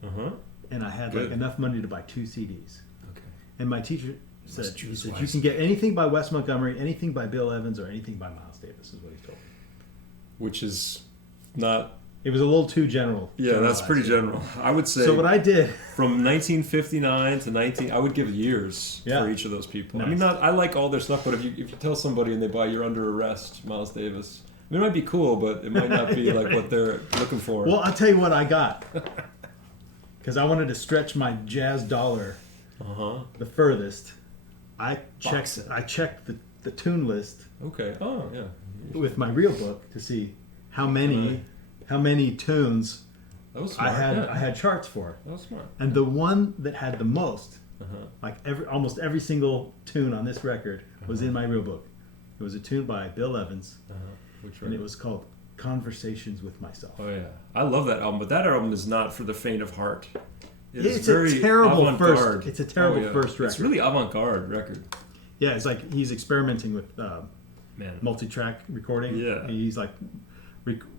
Uh-huh. and I had Good. like enough money to buy 2 CDs. Okay. And my teacher Must said, choose you wisely. can get anything by Wes Montgomery, anything by Bill Evans, or anything by Miles Davis, is what he told me. Which is not... It was a little too general. Yeah, that's pretty general. I would say So what I did, from 1959 to 19... I would give years Yeah. for each of those people. I Nice. mean, I like all their stuff, but if you tell somebody and they buy You're Under Arrest, Miles Davis... I mean, it might be cool, but it might not be like what they're looking for. well, I'll tell you what I got. Because I wanted to stretch my jazz dollar Uh-huh. the furthest. I Box checked set. the tune list Okay. Oh, yeah. with my real book to see how many tunes That was smart. I had charts for. That was smart. And the one that had the most, Uh-huh. like almost every single tune on this record, was in my real book. It was a tune by Bill Evans, Uh-huh. Which and it was called Conversations with Myself. Oh yeah, I love that album, but that album is not for the faint of heart. It's a terrible avant-garde. first. It's a terrible Oh, yeah. first record. It's really avant-garde record. Yeah, it's like he's experimenting with Man, multi-track recording. Yeah. He's like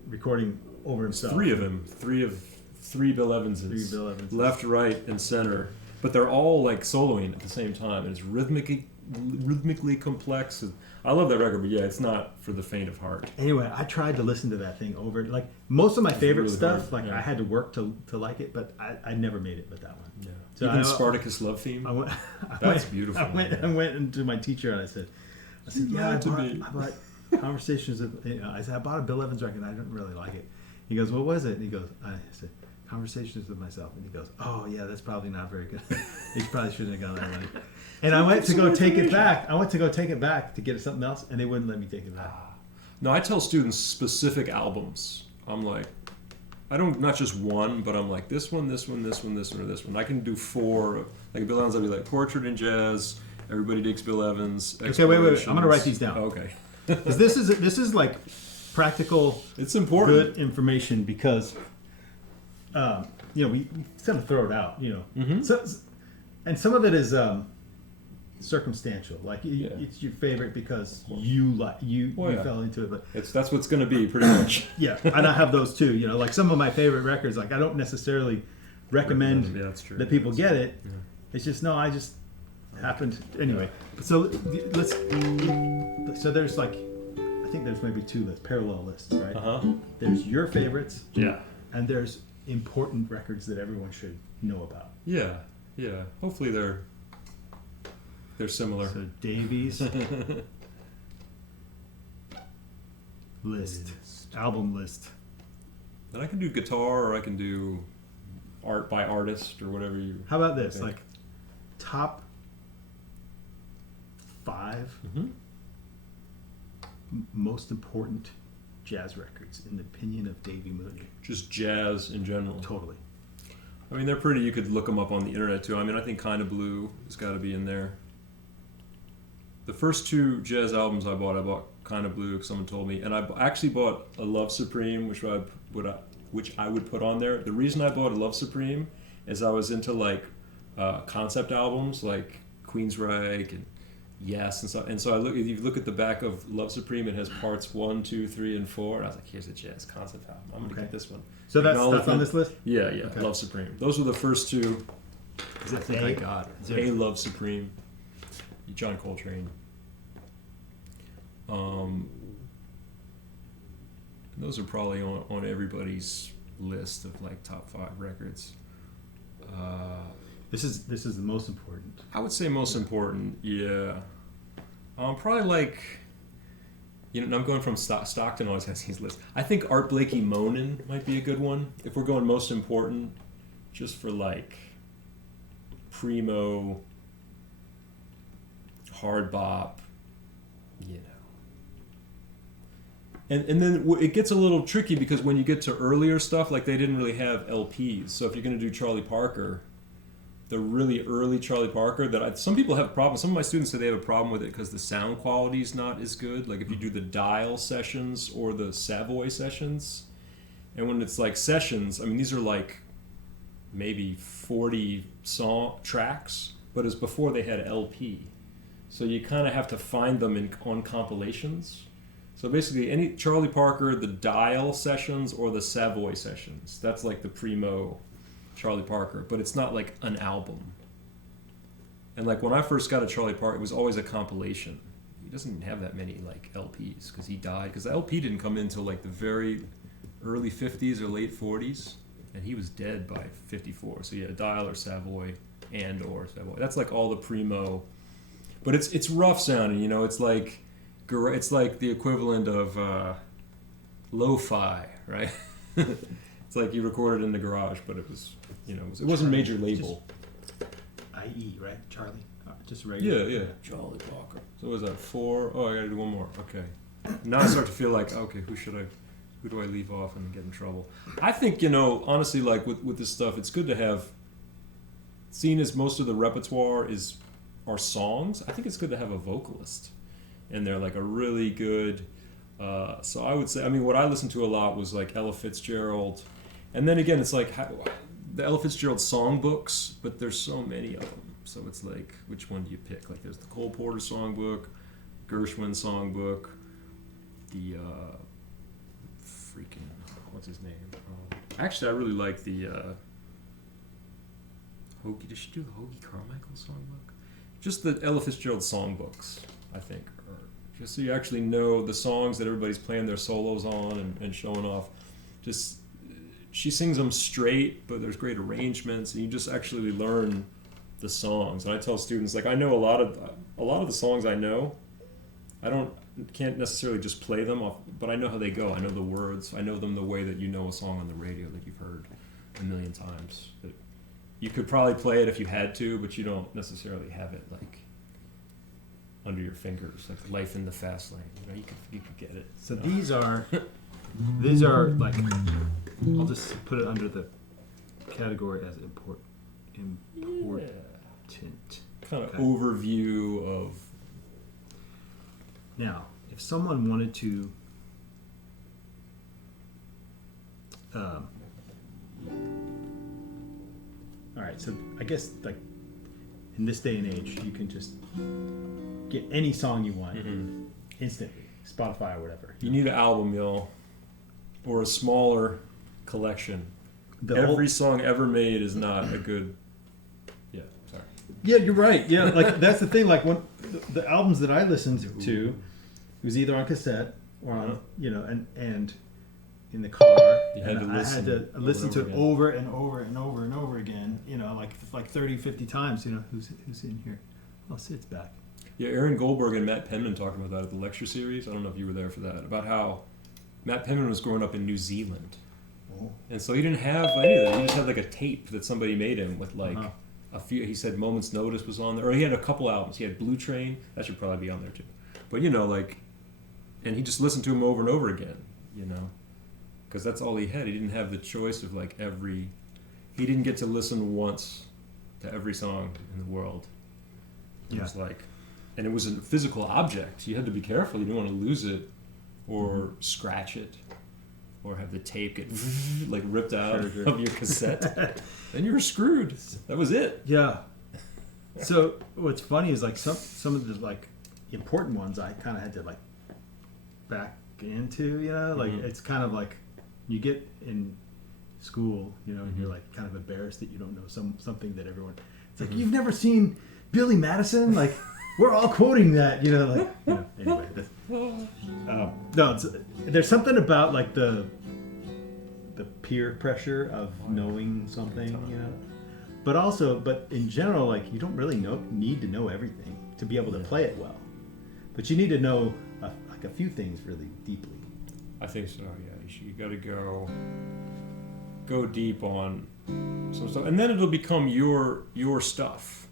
recording over himself. three of them, three Bill Evanses, Three Bill Evanses. left, right, and center. But they're all like soloing at the same time, and it's rhythmically complex. I love that record, but yeah, it's not for the faint of heart. Anyway, I tried to listen to that thing over. Like most of my favorite really stuff, hard, like yeah. I had to work to like it, but I never made it with that one. Yeah, So even I- Spartacus Love Theme. That's beautiful. I went into my teacher and I said, yeah, lied to me." I bought Conversations. I said I bought a Bill Evans record. And I didn't really like it. He goes, what was it? And he goes, I said, Conversations with Myself. And he goes, oh yeah, that's probably not very good. He probably shouldn't have gone that way. And I went to go take it back. I went to go take it back to get something else, and they wouldn't let me take it back. No, I tell students specific albums. I'm like, I don't, not just one, but I'm like, this one, this one, this one, this one, or this one. I can do 4. Like Bill Evans, I'd be like, Portrait in Jazz, Everybody Digs Bill Evans. Okay, wait. I'm going to write these down. Okay. 'Cause this is like practical, It's important. good information because, we kind of throw it out, Mhm. So, and some of it is circumstantial. Like Yeah. it's your favorite because you yeah. fell into it, but That's what's going to be, pretty much. yeah, and I have those too. Like some of my favorite records, like I don't necessarily recommend Yeah, that's true. that people get it. Yeah. It's just I just happened anyway. So let's. So there's like, I think there's maybe 2 lists, parallel lists, right? Uh-huh. There's your favorites, Yeah. and there's important records that everyone should know about. Yeah. Yeah. Hopefully they're similar. So Davy's list, album list. And I can do guitar, or I can do art by artist, or whatever you... How about this? think. Like top 5 Mhm. most important jazz records in the opinion of Davy Mooney. Just jazz in general. Totally. I mean, they're pretty. You could look them up on the internet too. I mean, I think "Kinda Blue" has got to be in there. The first 2 jazz albums I bought "Kinda Blue" because someone told me, and I actually bought "A Love Supreme," which I would put on there. The reason I bought "A Love Supreme" is I was into like concept albums like Queensryche and Yes and stuff. And so if you look at the back of "Love Supreme," it has parts 1, 2, 3, and 4. And I was like, here's a jazz concept album. I'm gonna Okay. get this one. So that's on Acknowledgement. this list? Yeah, Okay. "Love Supreme." Those were the first 2 Is it I think I got. Is it A Love Supreme, John Coltrane. Those are probably on everybody's list of like top 5 records. This is the most important. I would say most important, yeah. Probably like, I'm going from Stockton always has these lists. I think Art Blakey "Moanin'" might be a good one if we're going most important, just for like primo, hard bop, And then it gets a little tricky because when you get to earlier stuff, like they didn't really have LPs. So if you're going to do Charlie Parker, the really early Charlie Parker that some people have problems. Some of my students say they have a problem with it because the sound quality is not as good. Like if you do the dial sessions or the Savoy sessions, and when it's like sessions, I mean these are like maybe 40 song tracks, but it's before they had LP, so you kind of have to find them on compilations. So basically, any Charlie Parker, the dial sessions or the Savoy sessions, that's like the primo Charlie Parker, but it's not like an album. And like when I first got a Charlie Parker, it was always a compilation. He doesn't even have that many like LPs because he died. Because the LP didn't come in until like the very early 50s or late 40s, and he was dead by 54. So yeah, dial or Savoy or Savoy. That's like all the primo, but it's rough sounding. You know, it's like the equivalent of lo-fi, right? It's like you recorded in the garage, but it was, you know, it wasn't major label. IE, right? Charlie? Just regular? Yeah. Charlie Parker. So was that 4? Oh, I gotta do one more. Okay. Now I start to feel like, okay, who do I leave off and get in trouble? I think, you know, honestly, like with this stuff, it's good to have, seeing as most of the repertoire are songs, I think it's good to have a vocalist. And they're like a really good, so I would say, I mean, what I listened to a lot was like Ella Fitzgerald. And then again, it's like the Ella Fitzgerald songbooks, but there's so many of them. So it's like, which one do you pick? Like there's the Cole Porter songbook, Gershwin songbook, the freaking, what's his name? Actually, I really like the Hoagie, did she do the Hoagie Carmichael songbook? Just the Ella Fitzgerald songbooks, I think. Just so you actually know the songs that everybody's playing their solos on and showing off. Just she sings them straight, but there's great arrangements, and you just actually learn the songs. And I tell students, like, I know a lot of the songs I know. Can't necessarily just play them off, but I know how they go. I know the words. I know them the way that you know a song on the radio that you've heard a million times. That you could probably play it if you had to, but you don't necessarily have it like under your fingers, like Life in the Fast Lane. You know, you could get it. So these are like, I'll just put it under the category as important. Kind of overview of. Now, if someone wanted to all right, so I guess like in this day and age, you can just get any song you want instantly, Spotify or whatever. You need an album, y'all, or a smaller collection. Every song ever made is not a good. Yeah, sorry. Yeah, you're right. Yeah, like that's the thing. Like when the albums that I listened to, it was either on cassette or on and in the car. You had to listen. I had to listen to it over and over and over and over again. You know, like 30, 50 times. You know, who's in here? Oh, Sid's back. Yeah, Aaron Goldberg and Matt Penman talked about that at the lecture series. I don't know if you were there for that. About how Matt Penman was growing up in New Zealand. Oh. And so he didn't have any of that. He just had like a tape that somebody made him with like a few. He said Moment's Notice was on there. Or he had a couple albums. He had Blue Train. That should probably be on there too. But you know, like, and he just listened to him over and over again, you know. Because that's all he had. He didn't have the choice of like he didn't get to listen once to every song in the world. It was like, and it was a physical object. You had to be careful. You didn't want to lose it or scratch it or have the tape get like ripped out of your cassette. Then you were screwed. That was it. Yeah. So what's funny is like some of the like important ones I kind of had to like back into, you know, like it's kind of like you get in school, you know, and you're like kind of embarrassed that you don't know something that everyone. It's like you've never seen Billy Madison, like we're all quoting that, you know, like anyway. No, there's something about like the peer pressure of knowing something, you know, but in general, like you don't really need to know everything to be able to play it well, but you need to know like a few things really deeply. I think so. Yeah, you got to go deep on some stuff, and then it'll become your stuff.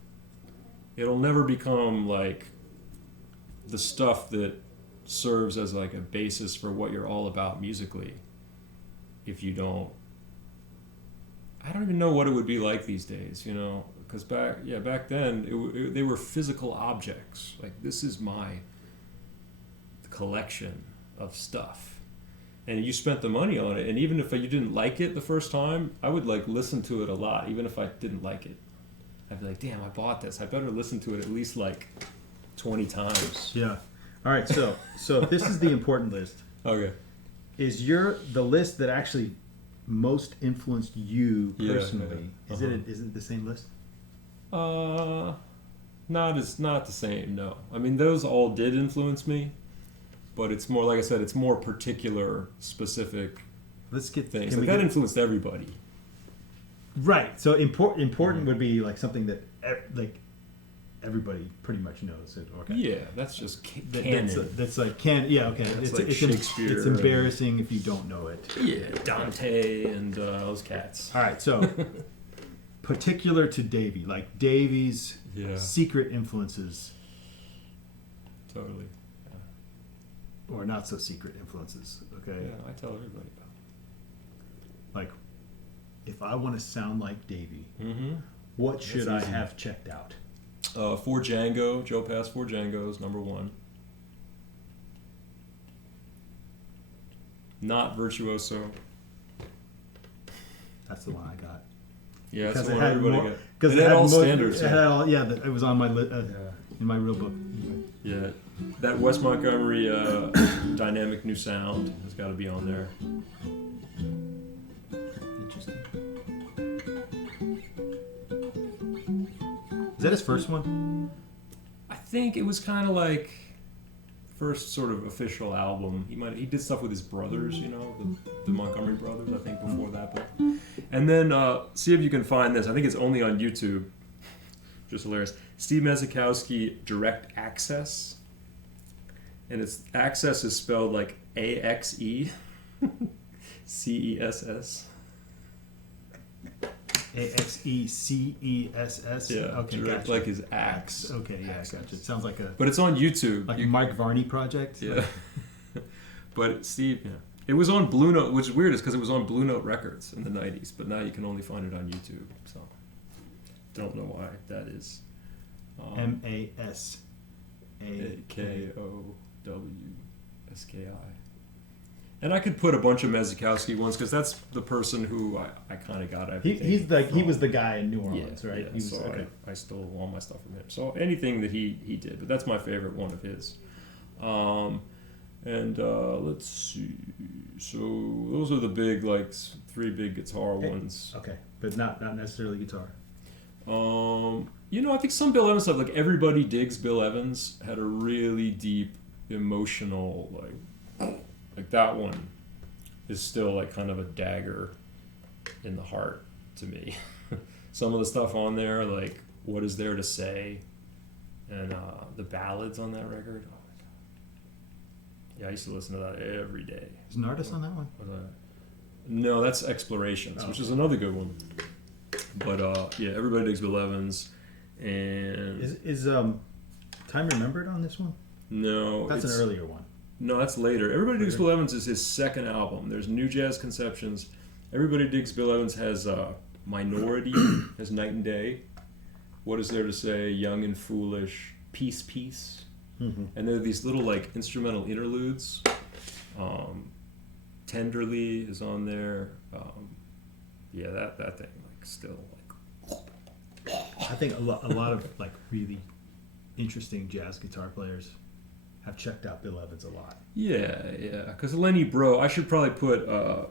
It'll never become like the stuff that serves as like a basis for what you're all about musically. If you don't, I don't even know what it would be like these days, you know, because back then they were physical objects. Like, this is my collection of stuff, and you spent the money on it. And even if you didn't like it the first time, I would like listen to it a lot, even if I didn't like it. I'd be like, damn, I bought this. I better listen to it at least like 20 times. Yeah. All right. So this is the important list. Okay. Is the list that actually most influenced you personally? Yeah. Is it the same list? Not the same. No. I mean, those all did influence me, but it's more, like I said, it's more particular, specific. Let's get things. Like, that influenced everybody. Right. So important would be like something that like everybody pretty much knows it. Okay. Yeah, that's just canon. That's like canon. Yeah. Okay. It's like Shakespeare. It's embarrassing if you don't know it. Yeah, Dante and those cats. All right. So particular to Davy, like Davy's secret influences. Totally. Or not so secret influences. Okay. Yeah, I tell everybody about it. Like, if I want to sound like Davy, what should I have checked out? For Django, Joe Pass for Django's number 1. Not Virtuoso. That's the one I got. Yeah, that's because the one everybody got. Because it had all standards. It had all, it was on my in my real book. Yeah, that Wes Montgomery dynamic new sound has got to be on there. Interesting. Is that his first one? I think it was kind of like first sort of official album. He did stuff with his brothers, you know, the Montgomery brothers, I think, before that. But and then see if you can find this. I think it's only on YouTube. Just hilarious. Steve Mezikowski Direct Access, and it's Access is spelled like AXE CESS. AXECESS. Yeah. Okay. Direct, Gotcha. like his axe. Okay. Yeah. Access. Gotcha. It sounds like a. But it's on YouTube. Like a Mike Varney project. Yeah. But Steve, it was on Blue Note, which is weird, is because it was on Blue Note Records in the '90s, but now you can only find it on YouTube. So don't know why that is. MASAKOWSKI. And I could put a bunch of Mezikowski ones because that's the person who I kind of got everything. He was the guy in New Orleans, right? Yeah, He was, so okay. I stole all my stuff from him. So anything that he did, but that's my favorite one of his. Let's see. So those are the big, like, 3 big guitar ones. Okay, but not necessarily guitar. I think some Bill Evans stuff, like Everybody Digs Bill Evans, had a really deep emotional, like that one is still like kind of a dagger in the heart to me. Some of the stuff on there, like What Is There to Say, and the ballads on that record. Oh my god! Yeah, I used to listen to that every day. Is an artist on that one? No, that's Explorations, which is another good one. But Everybody Digs Bill Evans, and is Time Remembered on this one? No, that's an earlier one. No, that's later. Everybody Digs Bill Evans is his second album. There's New Jazz Conceptions. Everybody Digs Bill Evans has Minority, has Night and Day. What Is There to Say? Young and Foolish, Peace, Peace. Mm-hmm. And there are these little like instrumental interludes. Tenderly is on there. That thing like still like. I think a lot of like really interesting jazz guitar players have checked out Bill Evans a lot. Yeah. Because Lenny Bro, I should probably put. I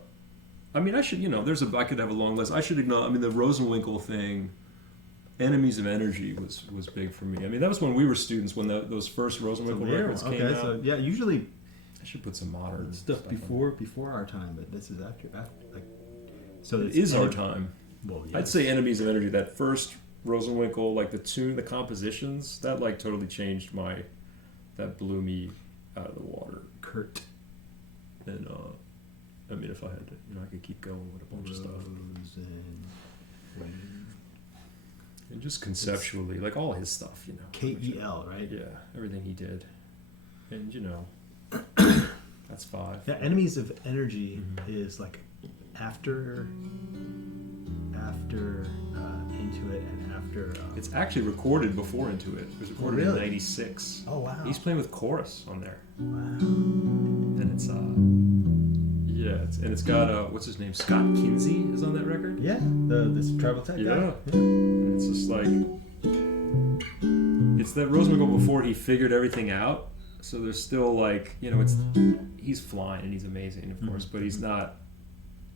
could have a long list. I should acknowledge. The Rosenwinkel thing. Enemies of Energy was big for me. That was when we were students, when those first Rosenwinkel records came out. So yeah, usually I should put some modern stuff before our time, but this is after like. So it is our time. Well, yes. I'd say Enemies of Energy. That first Rosenwinkel, like the tune, the compositions, that like totally changed that blew me out of the water. Kurt. And if I had to, I could keep going with a bunch of stuff. And just conceptually, like all his stuff, KEL, right? Yeah, everything he did. And that's 5. Yeah, Enemies of Energy is like after after Into It and after. It's actually recorded before Into It. It was recorded in really? '96. Oh wow! He's playing with chorus on there, Wow. and it's it's got what's his name? Scott Kinsey is on that record. Yeah, this Tribal Tech guy. Yeah. And it's just like it's that Rosenwinkel before he figured everything out. So there's still like he's flying and he's amazing, of course, but he's not.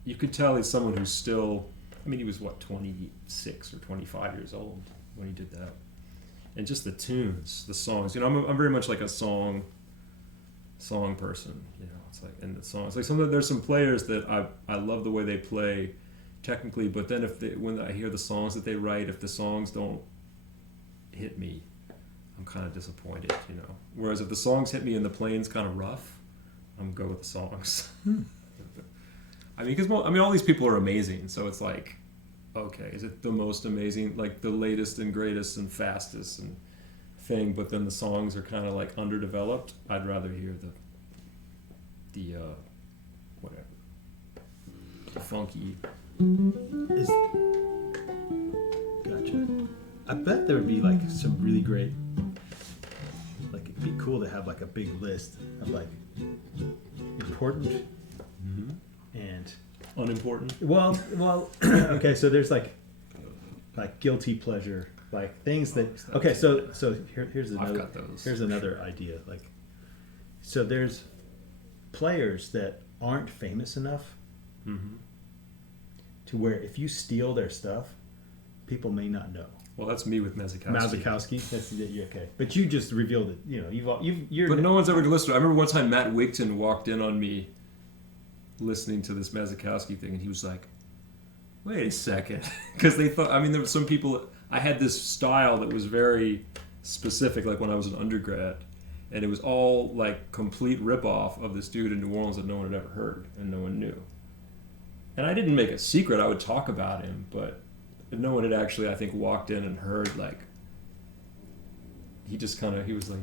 You could tell he's someone who's still. I mean, he was 26 or 25 years old when he did that, and just the tunes, the songs. I'm very much like a song person. It's like and the songs. Like there's some players that I love the way they play, technically, but then when I hear the songs that they write, if the songs don't hit me, I'm kind of disappointed. Whereas if the songs hit me and the playing's kind of rough, I'm go with the songs. I mean, because all these people are amazing, so it's like, okay, is it the most amazing, like the latest and greatest and fastest and thing? But then the songs are kind of like underdeveloped. I'd rather hear the whatever, the funky. Gotcha. I bet there would be like some really great. Like it'd be cool to have like a big list of like important. And unimportant. Well, okay. So there's like guilty pleasure, like things that. Okay, so here's another. I've got those. Here's another idea. Like, so there's players that aren't famous enough to where if you steal their stuff, people may not know. Well, that's me with Mazikowski. That's okay. But you just revealed it. You're. But no one's ever listened. I remember one time Matt Wigton walked in on me listening to this Mazikowski thing, and he was like, wait a second. Because they thought, there were some people, I had this style that was very specific, like when I was an undergrad, and it was all like complete ripoff of this dude in New Orleans that no one had ever heard and no one knew. And I didn't make a secret, I would talk about him, but no one had actually, I think, walked in and heard, like, he just kind of, he was like,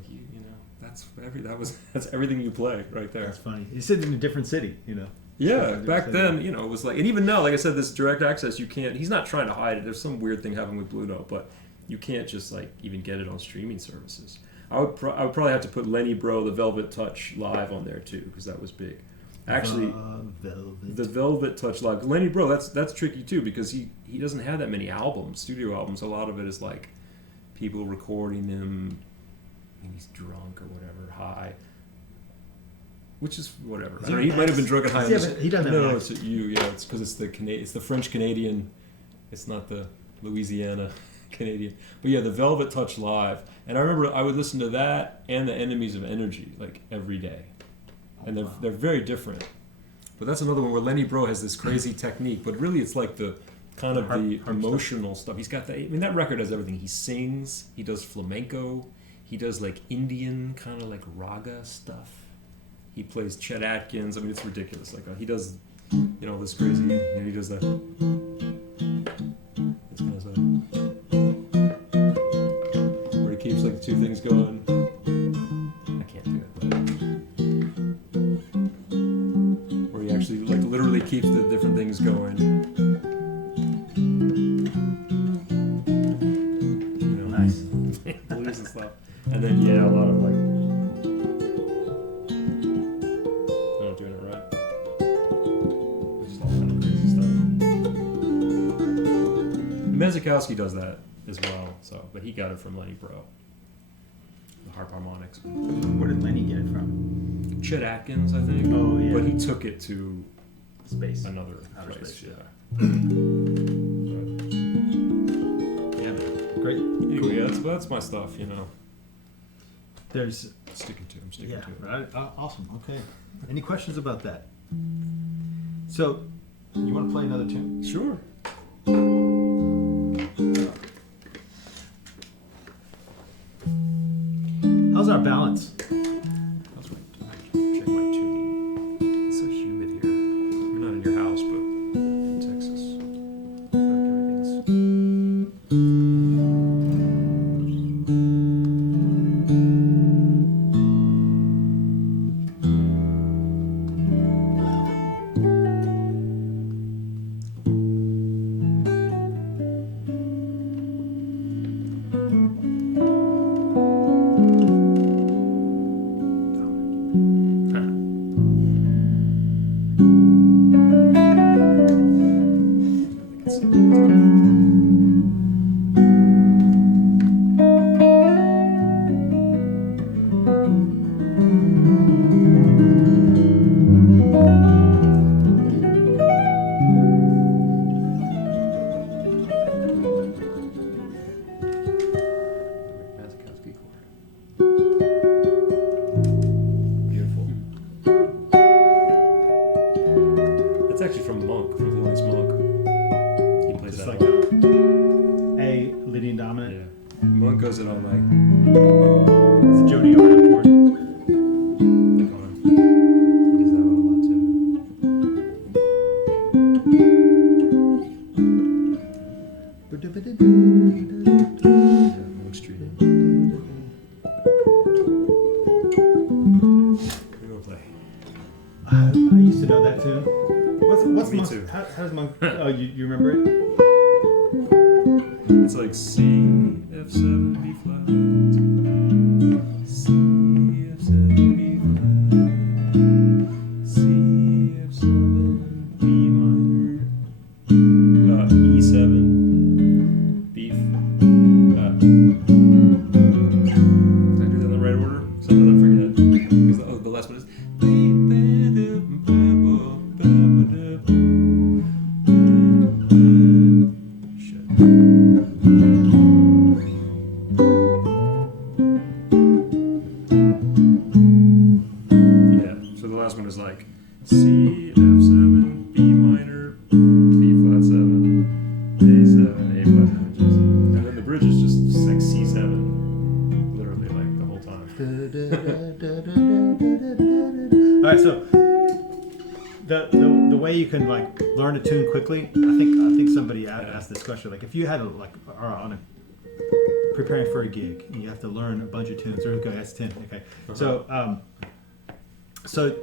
that's everything you play right there. That's funny. You sit in a different city, Yeah, back then, it was like, and even now, like I said, this direct access, you can't, he's not trying to hide it. There's some weird thing happening with Blue Note, but you can't just like even get it on streaming services. I would probably have to put Lenny Bro, the Velvet Touch live on there too, because that was big. Actually, the Velvet Touch live. Lenny Bro, that's tricky too, because he doesn't have that many albums, studio albums. A lot of it is like people recording him, and he's drunk or whatever, high. Which is whatever. I don't know, he might have been drunk at high. Yeah, but he doesn't have No, it's you. Yeah, it's because it's the French Canadian. It's not the Louisiana Canadian. But yeah, the Velvet Touch live, and I remember I would listen to that and the Enemies of Energy like every day, and they're very different. But that's another one where Lenny Bro has this crazy technique, but really it's like the kind of the emotional stuff. He's got that record has everything. He sings. He does flamenco. He does like Indian kind of like raga stuff. He plays Chet Atkins. It's ridiculous. Like he does, this crazy. He does that. This kind of stuff. Where he keeps like the two things going. I can't do it. But where he actually like literally keeps the different things going. Nice. Blues and stuff. And then a lot of like. Mazikowski does that as well, but he got it from Lenny Bro. The harp harmonics. Where did Lenny get it from? Chet Atkins, I think. Oh, yeah. But he took it to space. Another Outer place, space. yeah. Yeah, man. Great. Anyway, that's my stuff, There's... I'm sticking to it. Right. Awesome. Okay. Any questions about that? So, you want to play another tune? Sure. How's our balance? Check my tuning. It's so humid here. We're not in your house, but in Texas. I feel like everything's Mazzikowski chord. Beautiful. That's actually from Monk, from Thelonious Monk. He plays Just that like one. A leading dominant. Yeah. Monk goes it on like It's a Jody Owen chord. on. He does that one a lot too. Yeah, Monk's treated. We go play. I used to know that tune. What's Me Monk? too. How's Monk? Oh, you remember it? It's like C, F7, B flat. C, F7, B flat. C, F7, B minor. E7, B. Did I do that in the right order? Sometimes I forget. Because the last one is. One is like C, F7, B minor, B flat 7, A7, A flat 7, G7. And then the bridge is just like C7, literally like the whole time. All right, so the way you can like learn a tune quickly, I think somebody asked this question. Like, if you had preparing for a gig and you have to learn a bunch of tunes. Okay, that's 10. Okay, so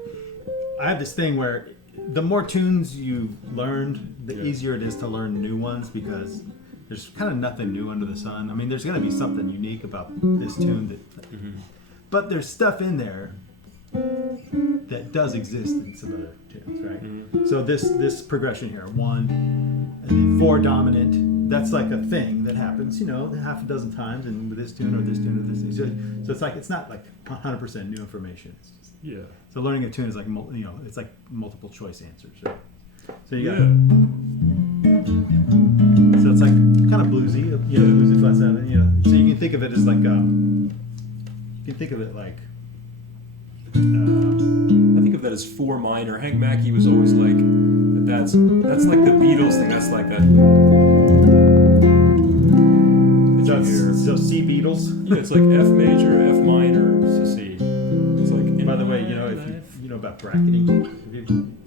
I have this thing where the more tunes you learned, the easier it is to learn new ones, because there's kind of nothing new under the sun. I mean, there's going to be something unique about this tune, but there's stuff in there that does exist in some other tunes, right? So this progression here, 1 and then 4 dominant, that's like a thing that happens, half a dozen times, and with this tune or this tune or this thing. So it's like, it's not like 100% new information. It's just, so learning a tune is like, it's like multiple choice answers, right? So you got, so it's like kind of bluesy, bluesy flat 7, So you can think of it as like, I think of that as 4 minor. Hank Mackey was always like, that's like the Beatles thing. That's like that. So C Beatles. Yeah, it's like F major, F minor, to C. It's like. By the way, if you know about bracketing,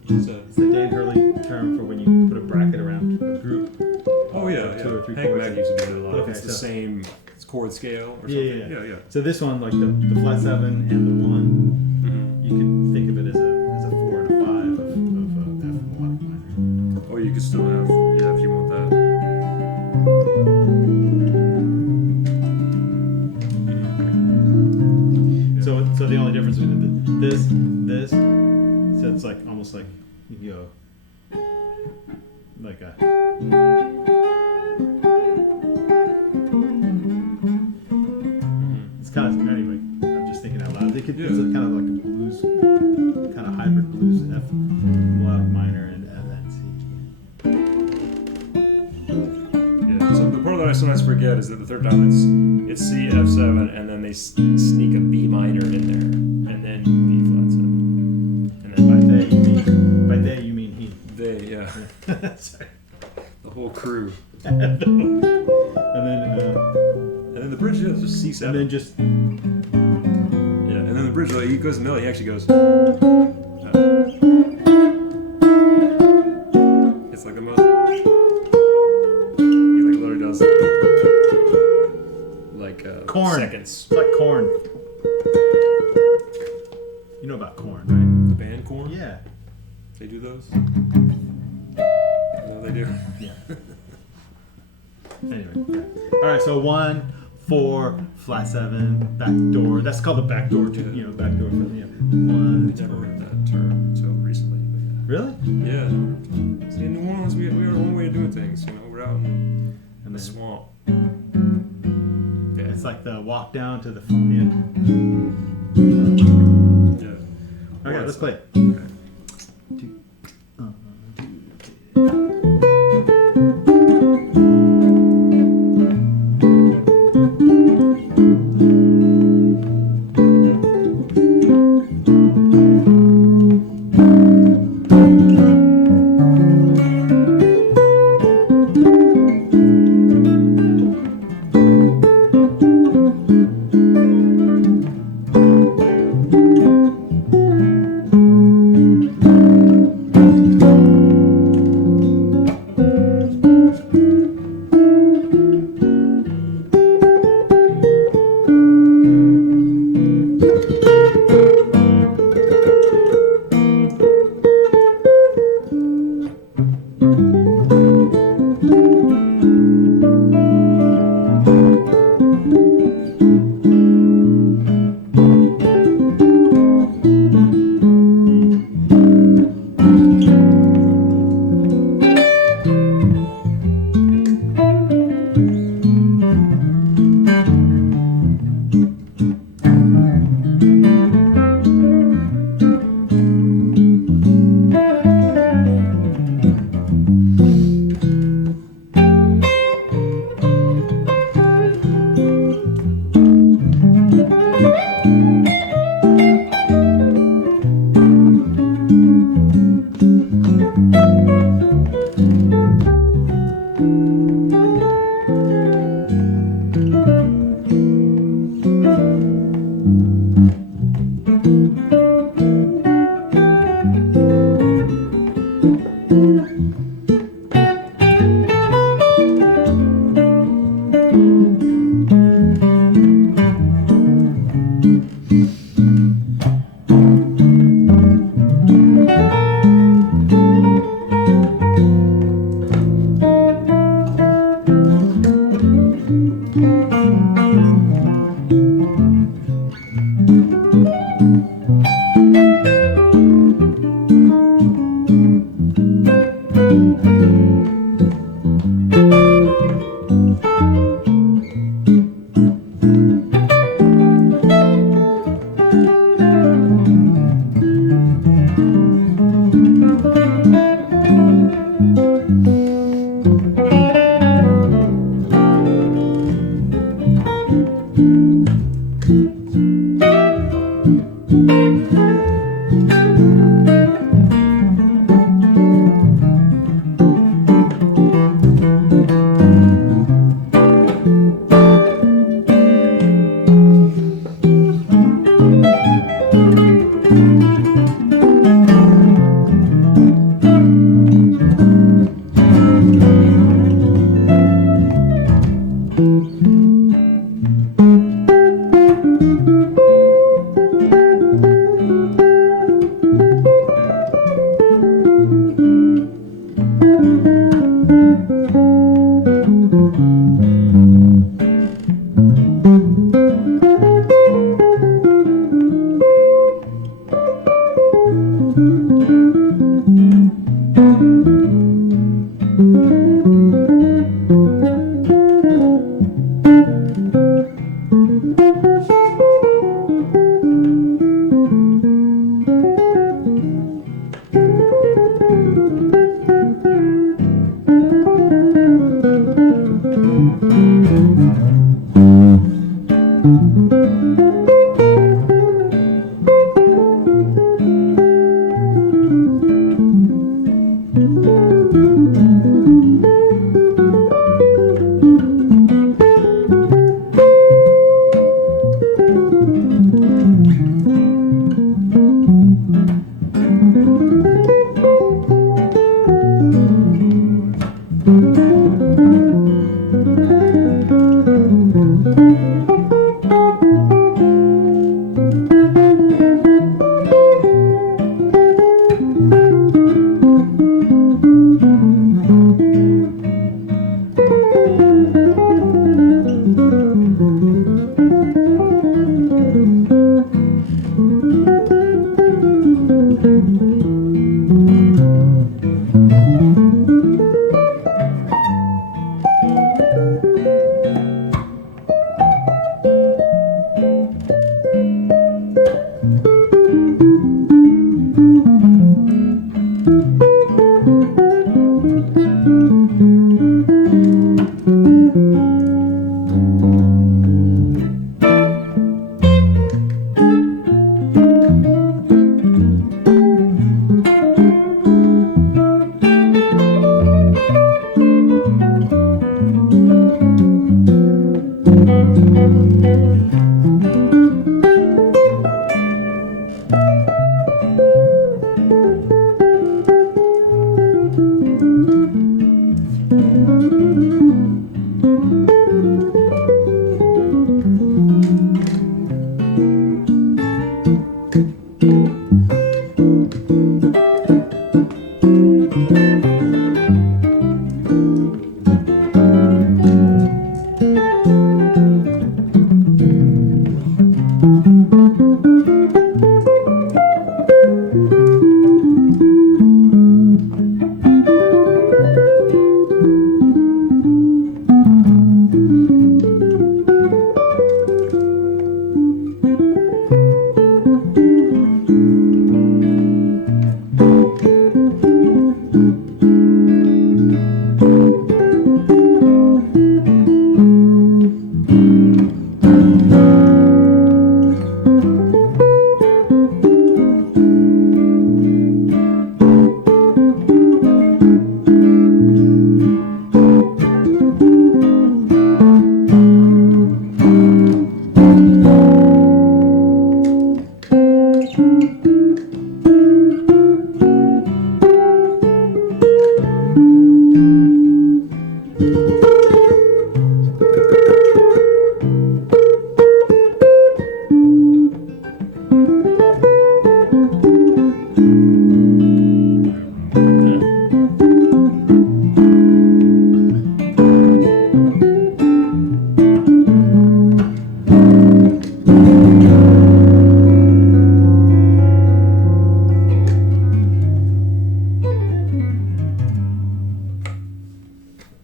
It's it's the Dan Hurley term for when you put a bracket around a group. Oh yeah, 2 or 3 Hank chords. Mackey used to do that a lot. Okay, It's the so- same chord scale or something. Yeah. So this one, like the flat 7 and the 1, you could think of it as a 4 and a 5 of F melodic minor. Or you could still have, if you want that. So the only difference between this, so it's like almost like you go like a. It's kind of, anyway, I'm just thinking out loud. It's kind of like a blues, kind of hybrid blues, F melodic minor and C. Yeah. So the part that I sometimes forget is that the third time it's C, F7, and then they sneak a B minor in there, and then B flat 7, and then By they you mean he. they, yeah, Sorry. the whole crew, And then and then the bridge is just C7, and then just and then the bridge, like, he goes in the middle, he actually goes. It's like the most. He like literally does like Corn. seconds. It's like Corn. You know about Corn, right? The band Chord? Yeah. They do those? No, they do. Yeah. Anyway. Yeah. All right. So 1, 4, flat 7, back door. That's called the back door. Back door. 1. I never heard that term until recently, but yeah. Really? Yeah. See, in New Orleans, we have our own way of doing things. You know, we're out in And the then swamp. it's like the walk down to the yeah. Yeah. Okay, let's play it. Okay.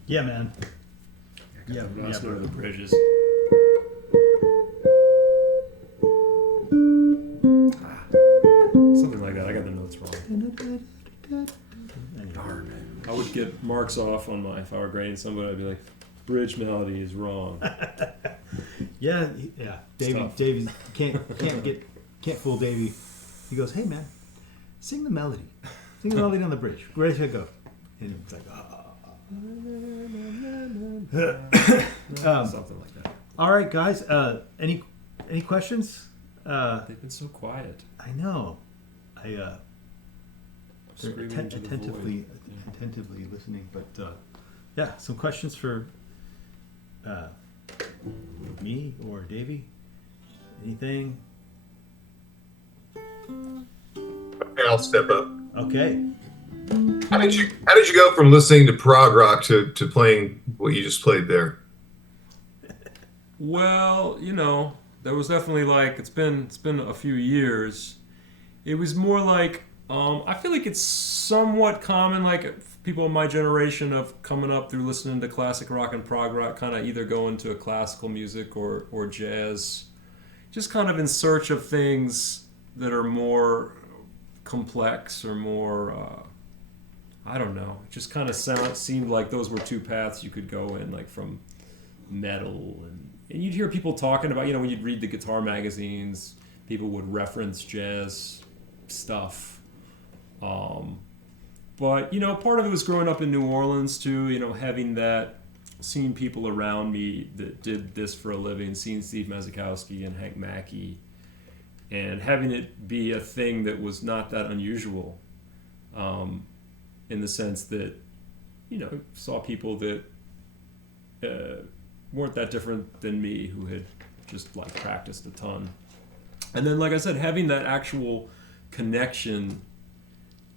Yeah, man. Yeah, Let's go to bro. the bridges. Something like that. I got the notes wrong. Darn. I would get marks off on my, if I were grading somebody, I'd be like, bridge melody is wrong. Yeah. Davey, tough. Davey can't fool Davey. He goes, "Hey, man, sing the melody. Sing the melody on the bridge. Ready to go." And it's like, Something like that. all right, guys. Any questions? They've been so quiet. I know. They're Screaming into the attentively void. Yeah. attentively listening, but yeah, some questions for me or Davey. Anything? I'll step up. Okay. How did you go from listening to prog rock to playing what you just played there? Well, there was definitely like it's been a few years. It was more like I feel like it's somewhat common, like people in my generation of coming up through listening to classic rock and prog rock, kind of either going to classical music or jazz, just kind of in search of things that are more complex or more. I don't know. It just kind of seemed like those were two paths you could go in, like from metal and you'd hear people talking about, when you'd read the guitar magazines, people would reference jazz stuff. But, part of it was growing up in New Orleans too, having that, seeing people around me that did this for a living, seeing Steve Mazikowski and Hank Mackey, and having it be a thing that was not that unusual, in the sense that, saw people that weren't that different than me, who had just like practiced a ton. And then, like I said, having that actual connection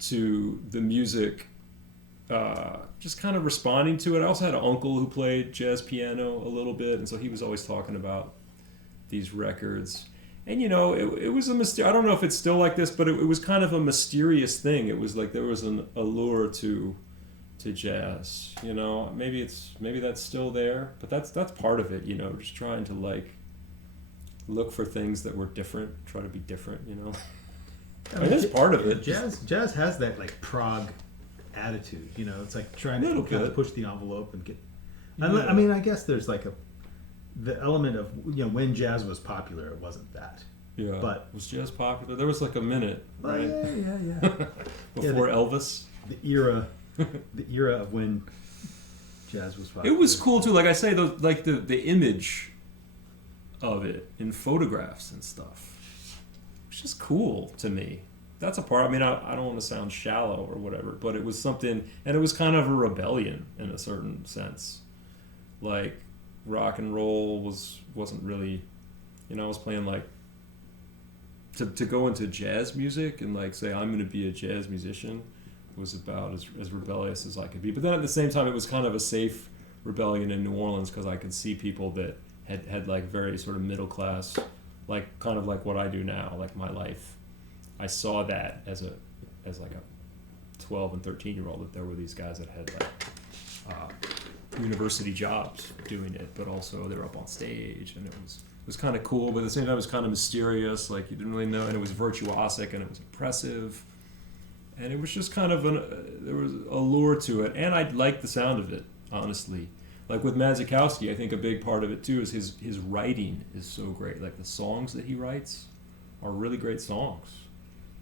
to the music, just kind of responding to it. I also had an uncle who played jazz piano a little bit, and so he was always talking about these records. And it was a mystery. I don't know if it's still like this, but it was kind of a mysterious thing. It was like there was an allure to jazz. Maybe that's still there, but that's part of it. Just trying to like look for things that were different, try to be different. I mean, that's part of it. Jazz has that like prog attitude. It's like trying to kind of push the envelope and get I mean, I guess there's like the element of when jazz was popular, it wasn't that. Yeah, but was jazz popular? There was like a minute, right? Yeah. Before Elvis. The era of when jazz was popular. It was cool too. Like I say, the image of it in photographs and stuff. It's just cool to me. That's a part. I mean, I don't want to sound shallow or whatever, but it was something, and it was kind of a rebellion in a certain sense. Like rock and roll wasn't really, I was playing like to go into jazz music and like say I'm going to be a jazz musician was about as rebellious as I could be. But then at the same time, it was kind of a safe rebellion in New Orleans because I could see people that had like very sort of middle class, like kind of like what I do now, like my life. I saw that as like a 12 and 13-year-old that there were these guys that had like university jobs doing it, but also they were up on stage, and it was kind of cool, but at the same time it was kind of mysterious, like you didn't really know, and it was virtuosic and it was impressive, and it was just kind of there was a lure to it, and I liked the sound of it, honestly. Like with Mazikowski, I think a big part of it too is his writing is so great. Like the songs that he writes are really great songs.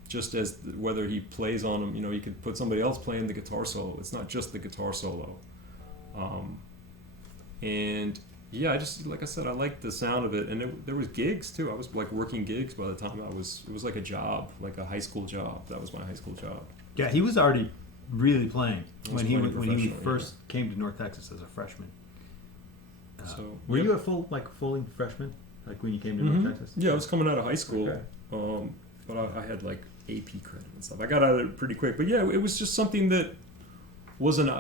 Just as whether he plays on them, you can put somebody else playing the guitar solo. It's not just the guitar solo. And yeah, I just, like I said, I liked the sound of it. And there was gigs too. I was like working gigs by the time it was like a job, like a high school job. That was my high school job. Yeah, he was already really playing when he professional, first came to North Texas as a freshman. Were you a fully freshman, like when you came to North Texas? Yeah, I was coming out of high school, okay. But I had like AP credit and stuff. I got out of it pretty quick. But yeah, it was just something that wasn't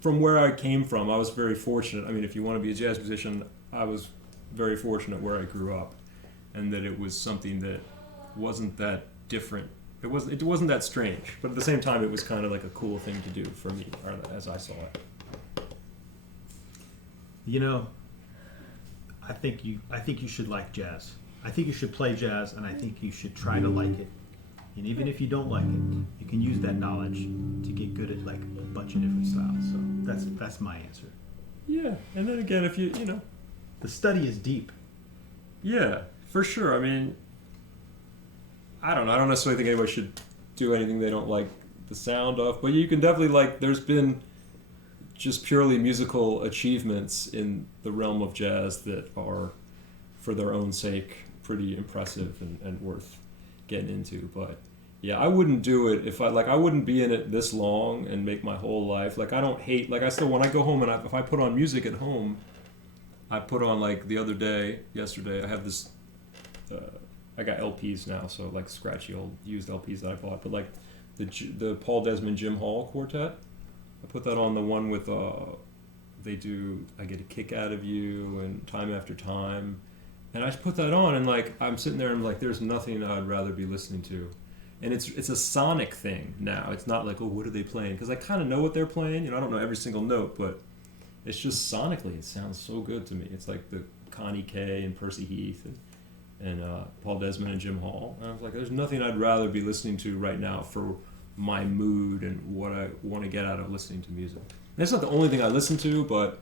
from where I came from. I was very fortunate. I mean, if you want to be a jazz musician, I was very fortunate where I grew up, and that it was something that wasn't that different. It wasn't that strange, but at the same time, it was kind of like a cool thing to do for me, or as I saw it. I think you should like jazz. I think you should play jazz, and I think you should try to like it. And even if you don't like it, you can use that knowledge to get good at like a bunch of different styles. So that's my answer. Yeah, and then again, if you the study is deep. Yeah, for sure. I mean, I don't know. I don't necessarily think anybody should do anything they don't like the sound of, but you can definitely there's been just purely musical achievements in the realm of jazz that are, for their own sake, pretty impressive and worth getting into. But yeah, I wouldn't do it if I wouldn't be in it this long and make my whole life. Like I don't hate, like I still, when I go home and if I put on music at home, I put on like yesterday, I have this, I got LPs now, so like scratchy old used LPs that I bought, but like the Paul Desmond Jim Hall quartet, I put that on, the one with they do I Get a Kick Out of You and Time After Time, and I just put that on, and like I'm sitting there and I'm like, there's nothing I'd rather be listening to. And it's a sonic thing now. It's not like, oh, what are they playing? Because I kind of know what they're playing. I don't know every single note, but it's just sonically, it sounds so good to me. It's like the Connie Kay and Percy Heath and Paul Desmond and Jim Hall. And I was like, there's nothing I'd rather be listening to right now for my mood and what I want to get out of listening to music. And it's not the only thing I listen to, but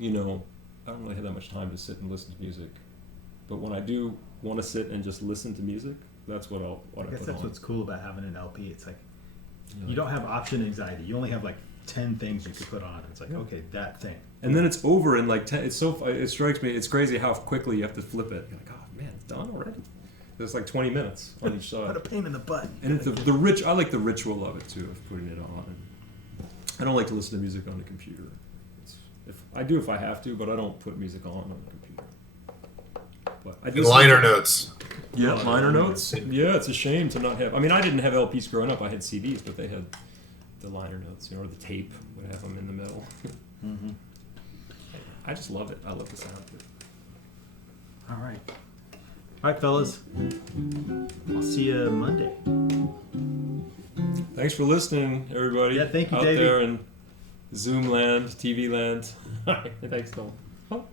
I don't really have that much time to sit and listen to music. But when I do want to sit and just listen to music, that's what I put on. I guess that's what's cool about having an LP. It's like you don't have option anxiety. You only have like 10 things you could put on. It's like, okay, that thing. And then it's over in like 10. It strikes me. It's crazy how quickly you have to flip it. You're like, oh man, it's done already. There's like 20 minutes on each side. What a pain in the butt. And I like the ritual of it too, of putting it on. And I don't like to listen to music on the computer. If I have to, but I don't put music on the computer. But I do liner notes. Yeah, liner notes. Yeah, it's a shame to not have. I mean, I didn't have LPs growing up. I had CDs, but they had the liner notes, or the tape would have them in the middle. Mm-hmm. I just love it. I love the sound of it. All right, fellas. I'll see you Monday. Thanks for listening, everybody. Yeah, thank you, out Davey. there in Zoom land, TV land. Thanks, Noel.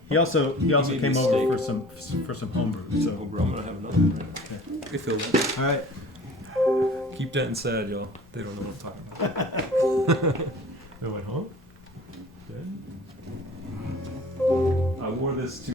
He also made came me over steak. for some homebrew. So I'm gonna have another one. Right? Okay. Feel that. all right. Keep that sad, y'all. They don't know what I'm talking about. They went, huh? Dead? wore this to